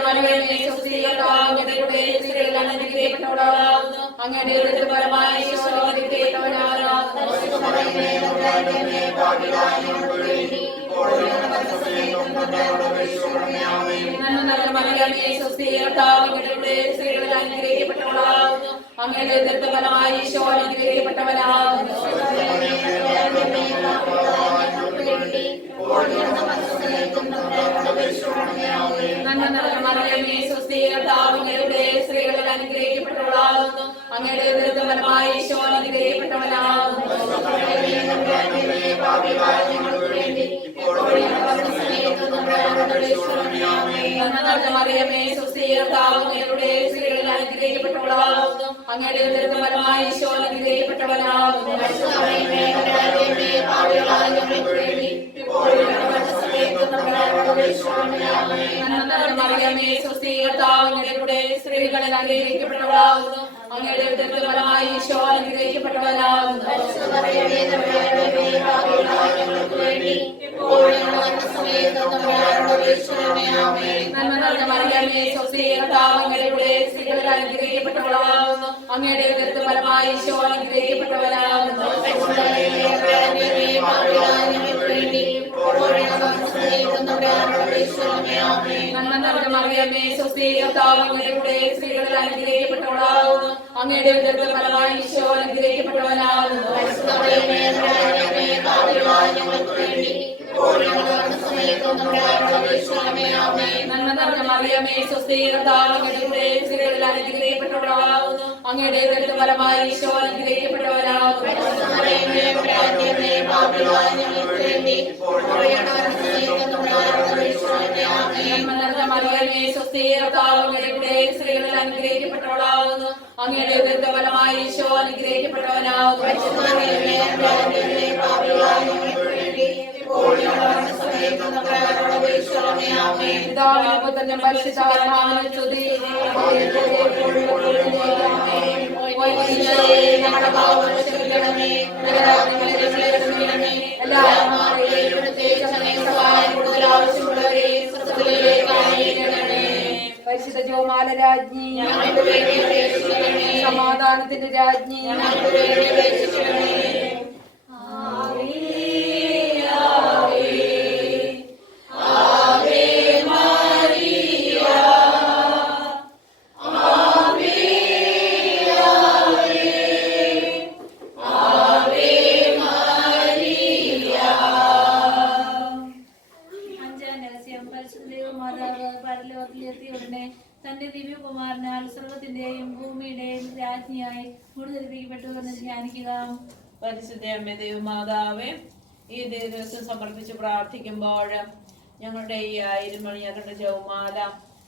മറിയമേ സ്വസ്തികർത്താവിന്റെ സ്ത്രീകളിൽ അനുഗ്രഹിക്കപ്പെട്ടവളാകുന്നു. അങ്ങയുടെ ഉദരത്തിൻ ഫലമായി ഈശോ അനുഗ്രഹിക്കപ്പെട്ടവനാകുന്നു. മറിയമേ സ്വസ്തികർത്താവിന്റെ സ്ത്രീകളിൽ അനുഗ്രഹിക്കപ്പെട്ടവളാകുന്നു. അങ്ങയുടെ ഉദരത്തിൻ ഫലമായി ഈശോ അനുഗ്രഹിക്കപ്പെട്ടവനാകുന്നു. മറിയമേ സ്വസ്തികർത്താവിന്റെ സ്ത്രീകളിൽ അനുഗ്രഹിക്കപ്പെട്ടവളാകുന്നു. അങ്ങയുടെ ഉദരത്തിൻ ഫലമായി ഈശോ അനുഗ്രഹിക്കപ്പെട്ടവനാകുന്നു. മറിയമേ സ്വസ്തികർത്താവിന്റെ സ്ത്രീകളിൽ അനുഗ്രഹിക്കപ്പെട്ടവളാകുന്നു. അങ്ങയുടെ ഉദരത്തിൻ ഫലമായി ഈശോ അനുഗ്രഹിക്കപ്പെട്ടവനാകുന്നു. മറിയമേ സ്വസ്തികർത്താവിന്റെ സ്ത്രീകളിൽ അനുഗ്രഹിക്കപ്പെട്ടവളാകുന്നു. അങ്ങയുടെ ഉദരത്തിൻ ഫലമായി ഈശോ അനുഗ്രഹിക്കപ്പെട്ടവനാകുന്നു. മറിയമേ സ്വസ്തികർത്താവിന്റെ സ്ത്രീകളിൽ അനുഗ്രഹിക്കപ്പെട്ടവളാകുന്നു. അങ്ങയുടെ ഉദരത്തിൻ ഫലമായി ഈശോ അനുഗ്രഹിക്കപ്പെട്ടവനാകുന്നു. മറിയമേ സ്വസ്തികർത്താവിന്റെ സ്ത്രീകളിൽ അനുഗ്രഹിക്കപ്പെട്ടവളാകുന്നു. അങ്ങയുടെ ഉദരത്തിൻ ഫലമായി ഈശോ അനുഗ്രഹിക്കപ്പെട്ടവനാകുന്നു. മറിയമേ സ്വസ്തികർത്താവിന്റെ സ്ത്രീകളിൽ അനുഗ്രഹിക്കപ്പെട്ടവളാകുന്നു. അങ്ങയുടെ ഉദരത്തിൻ ഫലമായി ഈശോ അനുഗ്രഹിക്കപ്പെട്ടവനാകുന്നു. പിതാവിനും പുത്രനും പരിശുദ്ധാത്മാവിനും സ്തുതി. ഞങ്ങളുടെ പാപങ്ങൾ ക്ഷമിക്കണമേ. പരിശുദ്ധ ജോമാല രാജ്ഞി, സമാധാനത്തിന്റെ രാജ്ഞി, തന്റെ ദിവ്യകുമാരനാൽ സർവത്തിന്റെയും ഭൂമിയുടെയും രാജ്ഞിയായി കൂടുതലിപ്പിക്കപ്പെട്ടു എന്ന് ധ്യാനിക്കുക. പരിശുദ്ധ അമ്മേ ദൈവമാതാവേ, ഈ ദിവസം സമർപ്പിച്ച് പ്രാർത്ഥിക്കുമ്പോൾ ഞങ്ങളുടെ ഈ 1000 മണിയകണ്ട ജപമാല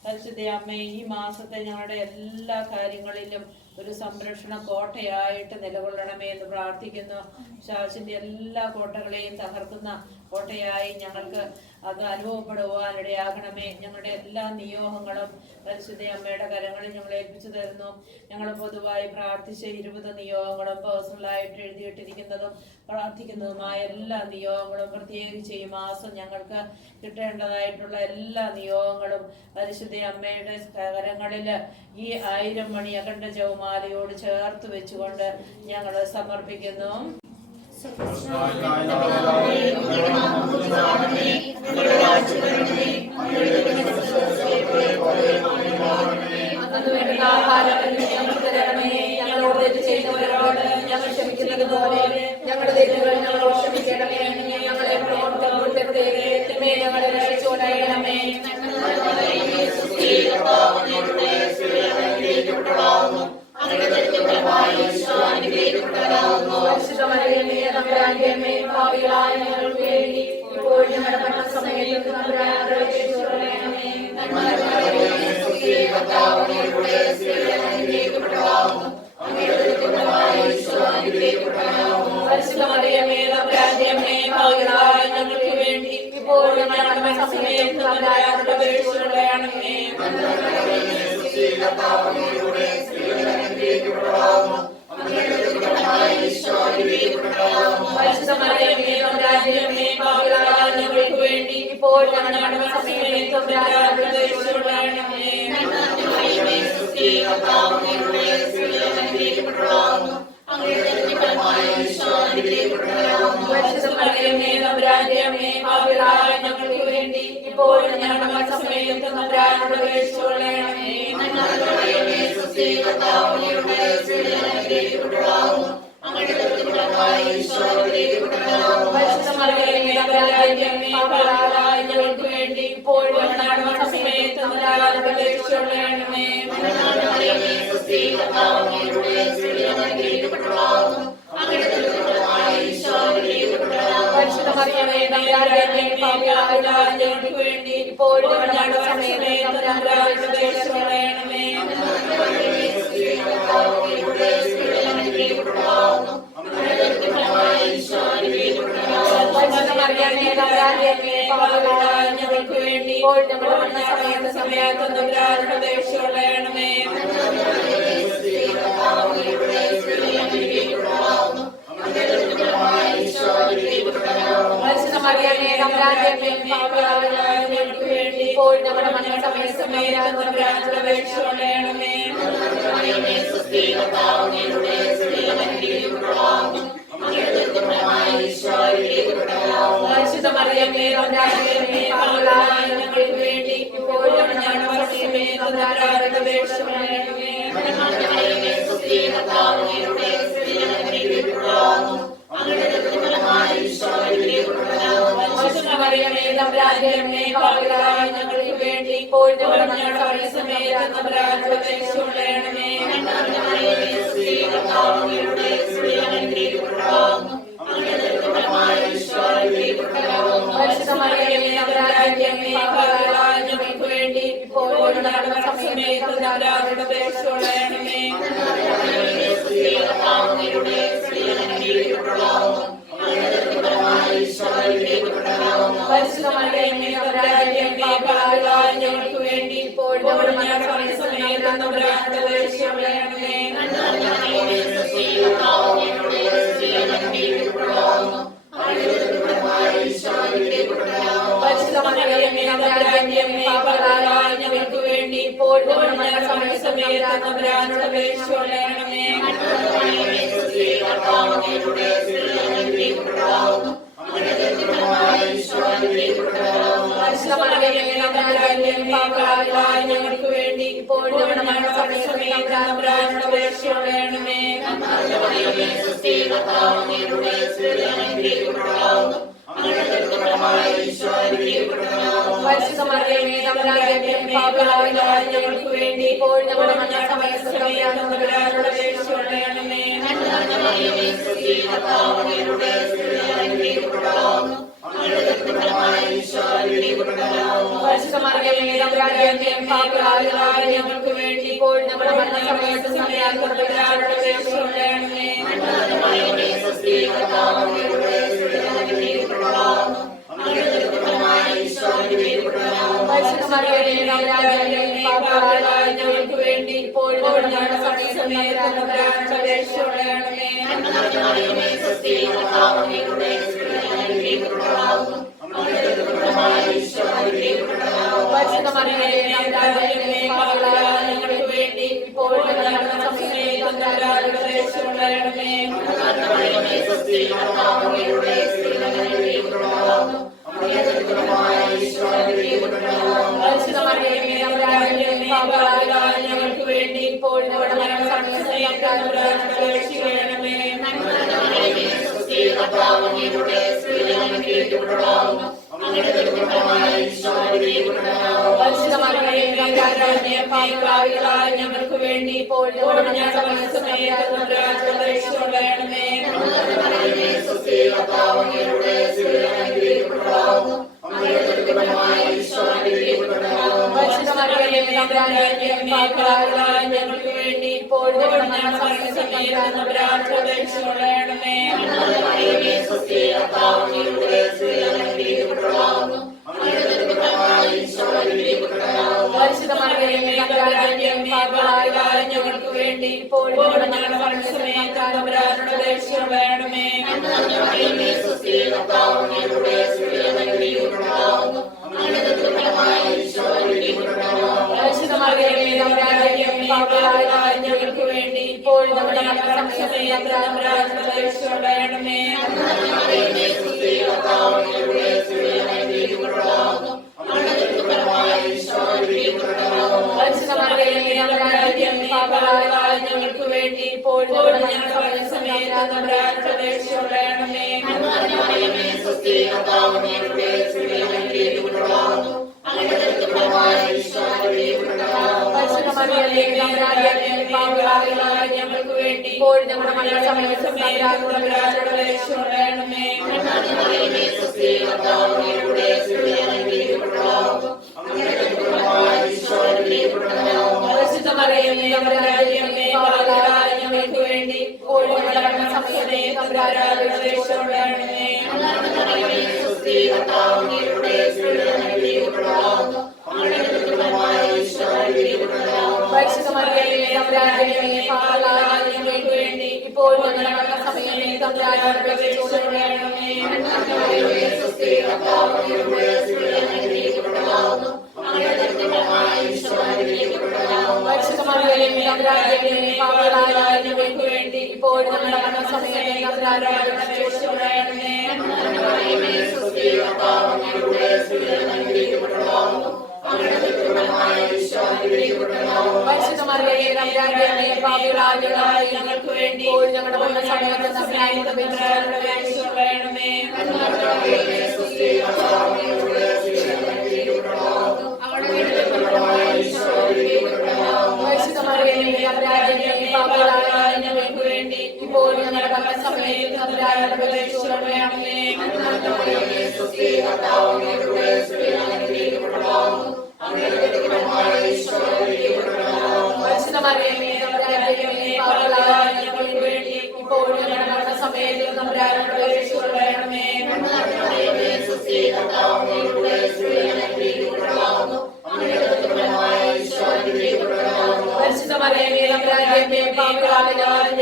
പരിശുദ്ധ അമ്മേ ഈ മാസത്തെ ഞങ്ങളുടെ എല്ലാ കാര്യങ്ങളിലും ഒരു സംരക്ഷണ കോട്ടയായിട്ട് നിലകൊള്ളണമേ എന്ന് പ്രാർത്ഥിക്കുന്നു. ശാസിന്റെ എല്ലാ കോട്ടകളെയും തകർക്കുന്ന കോട്ടയായി ഞങ്ങൾക്ക് അത് അനുഭവപ്പെടുവാനിടയാകണമേ. ഞങ്ങളുടെ എല്ലാ നിയോഗങ്ങളും പരിശുദ്ധ അമ്മയുടെ കരങ്ങളിൽ ഞങ്ങൾ ഏൽപ്പിച്ചു തരുന്നു. ഞങ്ങൾ പൊതുവായി പ്രാർത്ഥിച്ച 20 നിയോഗങ്ങളും പേഴ്സണലായിട്ട് എഴുതിയിട്ടിരിക്കുന്നതും പ്രാർത്ഥിക്കുന്നതുമായ എല്ലാ നിയോഗങ്ങളും, പ്രത്യേകിച്ച് ഈ മാസം ഞങ്ങൾക്ക് കിട്ടേണ്ടതായിട്ടുള്ള എല്ലാ നിയോഗങ്ങളും പരിശുദ്ധ അമ്മയുടെ കരങ്ങളിൽ ഈ 1000 മണി അഖണ്ഡ ജപമാലയോട് ചേർത്ത് വെച്ചുകൊണ്ട് ഞങ്ങൾ സമർപ്പിക്കുന്നു. ഞങ്ങളോട് തെറ്റ് ചെയ്യുന്നവരോട് ഞങ്ങൾ ക്ഷമിക്കുന്നത് പോലെ ഞങ്ങളുടെ തെറ്റുകൾ ഞങ്ങളോട് ക്ഷമിക്കണമേ. ഞങ്ങളെ പ്രവർത്തനപ്പെടുത്തേ ഞങ്ങളെ രക്ഷിച്ചുകൊണ്ടേ. സമയത്ത് സമയത്തും തമ്പുരാനോട് അപേക്ഷിച്ചുകൊള്ളണമേ. പരിശുദ്ധ മറിയമേ തമ്പുരാന്റെ അമ്മേ, പാപികളായ ഞങ്ങൾക്ക് വേണ്ടി ഇപ്പോൾ ഞങ്ങളുടെ സമയത്തും തമ്പുരാനോട് അപേക്ഷിച്ചുകൊള്ളണമേ. പരിശുദ്ധ മറിയമേ തമ്പുരാന്റെ അമ്മേ, പാപികളായ ഞങ്ങൾക്ക് വേണ്ടി ഇപ്പോൾ ഞങ്ങളുടെ സമയത്തും തമ്പുരാനോട് അപേക്ഷിച്ചുകൊള്ളണമേ. പരിശുദ്ധ മറിയമേ തമ്പുരാന്റെ അമ്മേ, പാപികളായ ഞങ്ങൾക്ക് വേണ്ടി ഇപ്പോൾ ഞങ്ങളുടെ സമയത്തും തമ്പുരാനോട് അപേക്ഷിച്ചുകൊള്ളണമേ. പരിശുദ്ധ മറിയമേ തമ്പുരാന്റെ അമ്മേ, പാപികളായ ഞങ്ങൾക്ക് വേണ്ടി ഇപ്പോൾ ഞങ്ങളുടെ സമയത്തും തമ്പുരാനോട് അപേക്ഷിച്ചുകൊള്ളണമേ. പരിശുദ്ധ മറിയമേ തമ്പുരാന്റെ അമ്മേ, പാപികളായ ഞങ്ങൾക്ക് വേണ്ടി ഇപ്പോൾ ഞങ്ങളുടെ സമയത്തും തമ്പുരാനോട് അപേക്ഷിച്ചുകൊള്ളണമേ. പരിശുദ്ധ മറിയമേ തമ്പുരാന്റെ അമ്മേ, പാപികളായ ഞങ്ങൾക്ക് വേണ്ടി ഇപ്പോൾ ഞങ്ങളുടെ മരണസമയത്തും തമ്പുരാനോട് അപേക്ഷിച്ചുകൊള്ളണമേ. പരിശുദ്ധ മറിയമേ തമ്പുരാന്റെ അമ്മേ, പാപികളായ ഞങ്ങൾക്ക് വേണ്ടി ഇപ്പോൾ ഞങ്ങളുടെ സമയത്തും തമ്പുരാനോട് അപേക്ഷിച്ചുകൊള്ളണമേ. പരിശുദ്ധ മറിയമേ തമ്പുരാന്റെ അമ്മേ, പാപികളായ ഞങ്ങൾക്ക് വേണ്ടി ഇപ്പോൾ ഞങ്ങളുടെ സമയത്തും തമ്പുരാനോട് അപേക്ഷിച്ചുകൊള്ളണമേ. പരിശുദ്ധ മറിയമേ തമ്പുരാന്റെ അമ്മേ, പാപികളായ ഞങ്ങൾക്ക് വേണ്ടി ഇപ്പോൾ ഞങ്ങളുടെ സമയത്തും തമ്പുരാനോട് അപേക്ഷിച്ചുകൊള്ളണമേ. പരിശുദ്ധ മറിയമേ തമ്പുരാന്റെ അമ്മേ, പാപികളായ ഞങ്ങൾക്ക് വേണ്ടി ഇപ്പോൾ ഞങ്ങളുടെ സമയത്തും തമ്പുരാനോട് അപേക്ഷിച്ചുകൊള്ളണമേ. പരിശുദ്ധ മറിയമേ തമ്പുരാന്റെ അമ്മേ, പാപികളായ ഞങ്ങൾക്ക് വേണ്ടി ഇപ്പോൾ ഞങ്ങളുടെ സമയത്തും തമ്പുരാനോട് അപേക്ഷിച്ചുകൊള്ളണമേ. പരിശുദ്ധ മറിയമേ തമ്പുരാന്റെ അമ്മേ, പാപികളായ ഞങ്ങൾക്ക് വേണ്ടി ഇപ്പോൾ ഞങ്ങളുടെ സമയത്തും തമ്പുരാനോട് അപേക്ഷിച്ചുകൊള്ളണമേ. പരിശുദ്ധ മറിയമേ തമ്പുരാന്റെ അമ്മേ, പാപികളായ ഞങ്ങൾക്ക് വേണ്ടി ഇപ്പോൾ ഞങ്ങളുടെ സമയത്തും തമ്പുരാനോട് അപേക്ഷിച്ചുകൊള്ളണമേ. പരിശുദ്ധ മറിയമേ തമ്പുരാന്റെ അമ്മേ, പാപികളായ ഞങ്ങൾക്ക് വേണ്ടി ഇപ്പോൾ ഞങ്ങളുടെ സമയത്തും തമ്പുരാനോട് അപേക്ഷിച്ചുകൊള്ളണമേ. പരിശുദ്ധ മറിയമേ തമ്പുരാന്റെ അമ്മേ, പാപികളായ ഞങ്ങൾക്ക് വേണ്ടി ഇപ്പോൾ ഞങ്ങളുടെ സമയത്തും തമ്പുരാനോട് അപേക്ഷിച്ചുകൊള്ളണമേ. പരിശുദ്ധ മറിയമേ തമ്പുരാന്റെ അമ്മേ, പാപികളായ ഞങ്ങൾക്ക് വേണ്ടി ഇപ്പോൾ ഞങ്ങളുടെ സമയത്തും തമ്പുരാനോട് അപേക്ഷിച്ചുകൊള്ളണമേ. പരിശുദ്ധ മറിയമേ തമ്പുരാന്റെ അമ്മേ, പാപികളായ ഞങ്ങൾക്ക് വേണ്ടി ഇപ്പോൾ ഞങ്ങളുടെ സമയത്തും തമ്പുരാനോട് അപേക്ഷിച്ചുകൊള്ളണമേ. പരിശുദ്ധ മറിയമേ തമ്പുരാന്റെ അമ്മേ, പാപികളായ ഞങ്ങൾക്ക് വേണ്ടി ഇപ്പോൾ ഞങ്ങളുടെ സമയത്തും തമ്പുരാനോട് അപേക്ഷിച്ചുകൊള്ളണമേ. പരിശുദ്ധ മറിയമേ തമ്പുരാന്റെ അമ്മേ, പാപികളായ ഞങ്ങൾക്ക് വേണ്ടി ഇപ്പോൾ ഞങ്ങളുടെ സമയത്തും തമ്പുരാനോട് അപേക്ഷിച്ചുകൊള്ളണമേ. പരിശുദ്ധ മറിയമേ തമ്പുരാന്റെ അമ്മേ, പാപികളായ ഞങ്ങൾക്ക് വേണ്ടി ഇപ്പോൾ ഞങ്ങളുടെ സമയത്തും തമ്പുരാനോട് അപേക്ഷിച്ചുകൊള്ളണമേ. അപേക്ഷിച്ചുകൊള്ളണമേ. ഞങ്ങൾക്ക് വേണ്ടി ഇപ്പോൾ ഞങ്ങളുടെ മരണസമയത്ത് തമ്പുരാനോട് അപേക്ഷിച്ചുകൊള്ളണമേ. ഞങ്ങൾക്ക് വേണ്ടി ഇപ്പോൾ ഞങ്ങളുടെ സമയത്ത് തമ്പുരാനോട് അപേക്ഷിച്ചുകൊള്ളണമേ. ഞങ്ങൾക്ക് വേണ്ടി ഇപ്പോൾ ഞങ്ങളുടെ മരണസമയത്ത് തമ്പുരാനോട് അപേക്ഷിച്ചുകൊള്ളണമേ. ഞങ്ങൾക്ക് വേണ്ടി ഇപ്പോൾ ഞങ്ങളുടെ മരണസമയത്ത് തമ്പുരാനോട് അപേക്ഷിച്ചുകൊള്ളണമേ. ഞങ്ങൾക്ക് വേണ്ടി ഇപ്പോൾ ഞങ്ങളുടെ മരണസമയത്ത് തമ്പുരാനോട് അപേക്ഷിച്ചുകൊള്ളണമേ. ഞങ്ങൾക്ക് വേണ്ടി ഇപ്പോൾ ഞങ്ങളുടെ മരണസമയത്ത് തമ്പുരാനോട് അപേക്ഷിച്ചുകൊള്ളണമേ. ഞങ്ങൾക്ക് വേണ്ടി ഇപ്പോൾ ഞങ്ങളുടെ മരണസമയത്ത് തമ്പുരാനോട് അപേക്ഷിച്ചുകൊള്ളണമേ. ഞങ്ങൾക്ക് വേണ്ടി ഇപ്പോൾ ഞങ്ങളുടെ മരണസമയത്ത് തമ്പുരാനോട് അപേക്ഷിച്ചുകൊള്ളണമേ. ഞങ്ങൾക്ക് വേണ്ടി ഇപ്പോൾ ഞങ്ങളുടെ മരണസമയത്ത് തമ്പുരാനോട് അപേക്ഷിച്ചുകൊള്ളണമേ. ഞങ്ങൾക്ക് വേണ്ടി ഇപ്പോൾ ഞങ്ങളുടെ മരണസമയത്ത് തമ്പുരാനോട് അപേക്ഷിച്ചുകൊള്ളണമേ. ഞങ്ങൾക്ക് വേണ്ടി ഇപ്പോൾ ഞങ്ങളുടെ മരണസമയത്ത് തമ്പുരാനോട് അപേക്ഷിച്ചുകൊള്ളണമേ.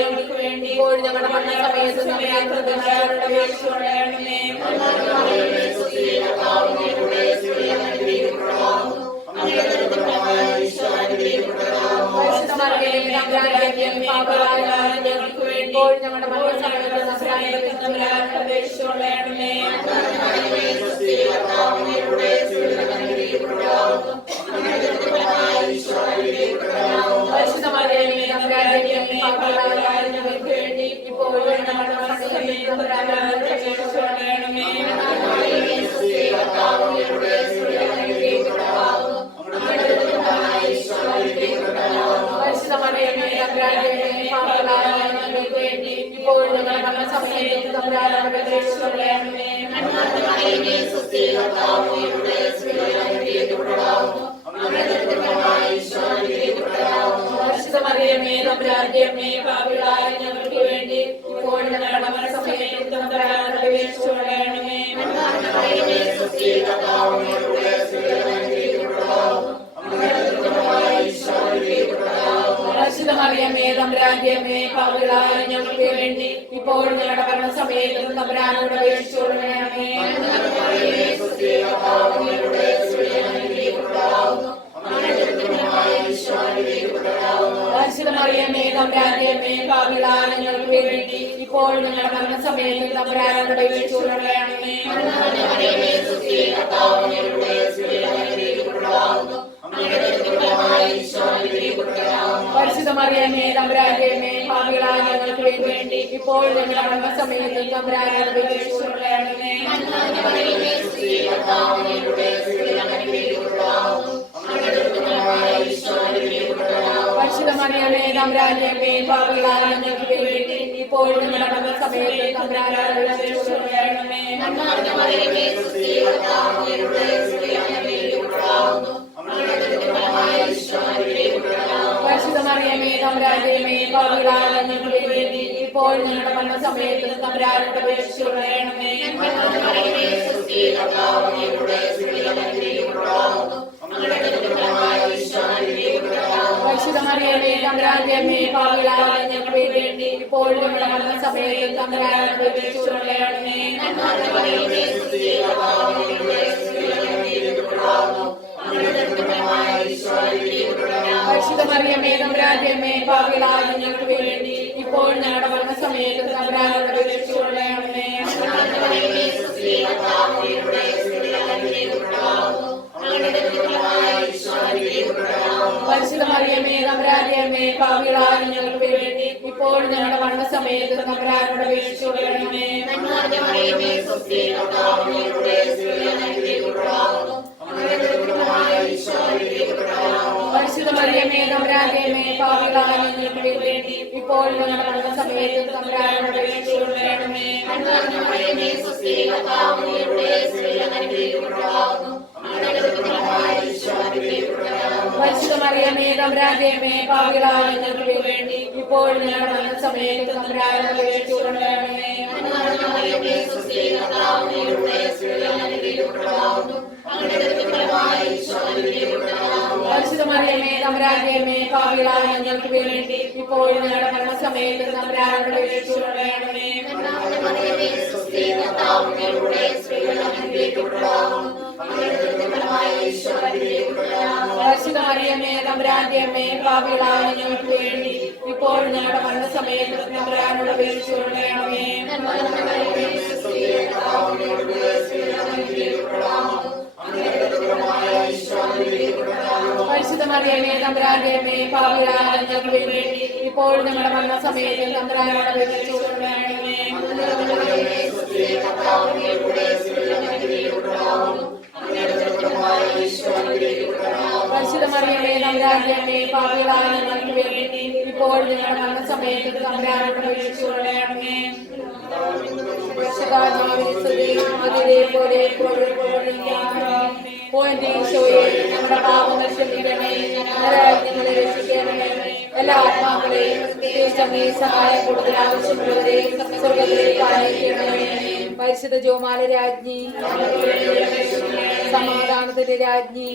ഞങ്ങൾക്ക് വേണ്ടി ഇപ്പോൾ ഞങ്ങളുടെ മരണസമയത്ത് തമ്പുരാനോട് അപേക്ഷിച്ചുകൊള്ളണമേ. ഞങ്ങൾക്ക് വേണ്ടി ഇപ്പോൾ ഞങ്ങളുടെ മരണസമയത്ത് തമ്പുരാനോട് അപേക്ഷിച്ചുകൊള്ളണമേ. മറിയമേ തമ്പുരാന്റെ അമ്മേ, പാപികളായ ഞങ്ങൾക്ക് വേണ്ടി ഇപ്പോൾ ഞങ്ങളുടെ മരണസമയത്ത് തമ്പുരാനോട് അപേക്ഷിച്ചുകൊള്ളണമേ. മറിയമേ തമ്പുരാന്റെ അമ്മേ, പാപികളായ ഞങ്ങൾക്ക് വേണ്ടി ഇപ്പോൾ ഞങ്ങളുടെ മരണസമയത്ത് തമ്പുരാനോട് അപേക്ഷിച്ചുകൊള്ളണമേ. മറിയമേ തമ്പുരാന്റെ അമ്മേ, പാപികളായ ഞങ്ങൾക്ക് വേണ്ടി ഇപ്പോൾ ഞങ്ങളുടെ മരണസമയത്ത് തമ്പുരാനോട് അപേക്ഷിച്ചുകൊള്ളണമേ. പരിശുദ്ധ മറിയമേ തമ്പുരാന്റെ അമ്മേ, പാപികളായ ഞങ്ങൾക്ക് വേണ്ടി ഇപ്പോൾ ഞങ്ങളുടെ മരണസമയത്ത് തമ്പുരാനോട് അപേക്ഷിച്ചുകൊള്ളണമേ. പരിശുദ്ധ മറിയമേ തമ്പുരാന്റെ അമ്മേ, പാപികളായ ഞങ്ങൾക്ക് വേണ്ടി ഇപ്പോൾ ഞങ്ങളുടെ മരണസമയത്ത് തമ്പുരാനോട് അപേക്ഷിച്ചുകൊള്ളണമേ. പരിശുദ്ധ മറിയമേ തമ്പുരാന്റെ അമ്മേ, പാപികളായ ഞങ്ങൾക്ക് വേണ്ടി ഇപ്പോൾ ഞങ്ങളുടെ മരണസമയത്ത് തമ്പുരാനോട് അപേക്ഷിച്ചുകൊള്ളണമേ. പരിശുദ്ധ മറിയമേ തമ്പുരാന്റെ അമ്മേ, പാപികളായ ഞങ്ങൾക്ക് വേണ്ടി ഇപ്പോൾ ഞങ്ങളുടെ മരണസമയത്ത് തമ്പുരാനോട് അപേക്ഷിച്ചുകൊള്ളണമേ. പരിശുദ്ധ മറിയമേ തമ്പുരാന്റെ അമ്മേ, പാപികളായ ഞങ്ങൾക്ക് വേണ്ടി ഇപ്പോൾ ഞങ്ങളുടെ മരണസമയത്ത് തമ്പുരാനോട് അപേക്ഷിച്ചുകൊള്ളണമേ. പരിശുദ്ധ മറിയമേ തമ്പുരാന്റെ അമ്മേ, പാപികളായ ഞങ്ങൾക്ക് വേണ്ടി ഇപ്പോൾ ഞങ്ങളുടെ മരണസമയത്ത് തമ്പുരാനോട് അപേക്ഷിച്ചുകൊള്ളണമേ. പരിശുദ്ധ മറിയമേ തമ്പുരാന്റെ അമ്മേ, പാപികളായ ഞങ്ങൾക്ക് വേണ്ടി ഇപ്പോൾ ഞങ്ങളുടെ മരണസമയത്ത് തമ്പുരാനോട് അപേക്ഷിച്ചുകൊള്ളണമേ. പരിശുദ്ധ മറിയമേ തമ്പുരാന്റെ അമ്മേ, പാപികളായ ഞങ്ങൾക്ക് വേണ്ടി ഇപ്പോൾ ഞങ്ങളുടെ മരണസമയത്ത് തമ്പുരാനോട് അപേക്ഷിച്ചുകൊള്ളണമേ. പരിശുദ്ധ മറിയമേ തമ്പുരാന്റെ അമ്മേ, പാപികളായ ഞങ്ങൾക്ക് വേണ്ടി ഇപ്പോൾ ഞങ്ങളുടെ മരണസമയത്ത് തമ്പുരാനോട് അപേക്ഷിച്ചുകൊള്ളണമേ. പരിശുദ്ധ മറിയമേ തമ്പുരാന്റെ അമ്മേ, പാപികളായ ഞങ്ങൾക്ക് വേണ്ടി ഇപ്പോൾ ഞങ്ങളുടെ മരണസമയത്ത് തമ്പുരാനോട് അപേക്ഷിച്ചുകൊള്ളണമേ. പരിശുദ്ധ മറിയമേ തമ്പുരാന്റെ അമ്മേ, പാപികളായ ഞങ്ങൾക്ക് വേണ്ടി ഇപ്പോൾ ഞങ്ങളുടെ മരണസമയത്ത് തമ്പുരാനോട് അപേക്ഷിച്ചുകൊള്ളണമേ. പരിശുദ്ധ മറിയമേ തമ്പുരാന്റെ അമ്മേ, പാപികളായ ഞങ്ങൾക്ക് വേണ്ടി ഇപ്പോൾ ഞങ്ങളുടെ മരണസമയത്ത് തമ്പുരാനോട് അപേക്ഷിച്ചുകൊള്ളണമേ. ഞങ്ങളുടെ പാപങ്ങൾ ക്ഷമിക്കണമേ, ഞങ്ങളെ രക്ഷിക്കണമേ. എല്ലാ ആത്മാക്കളെയും സഹായം കൂടുതൽ ആവശ്യമുള്ളവരെ സ്വർഗത്തിലേക്ക് അയക്കണമേ. പരിശുദ്ധ ജോമാല രാജ്ഞി, സമാധാനത്തിന്റെ രാജ്ഞി,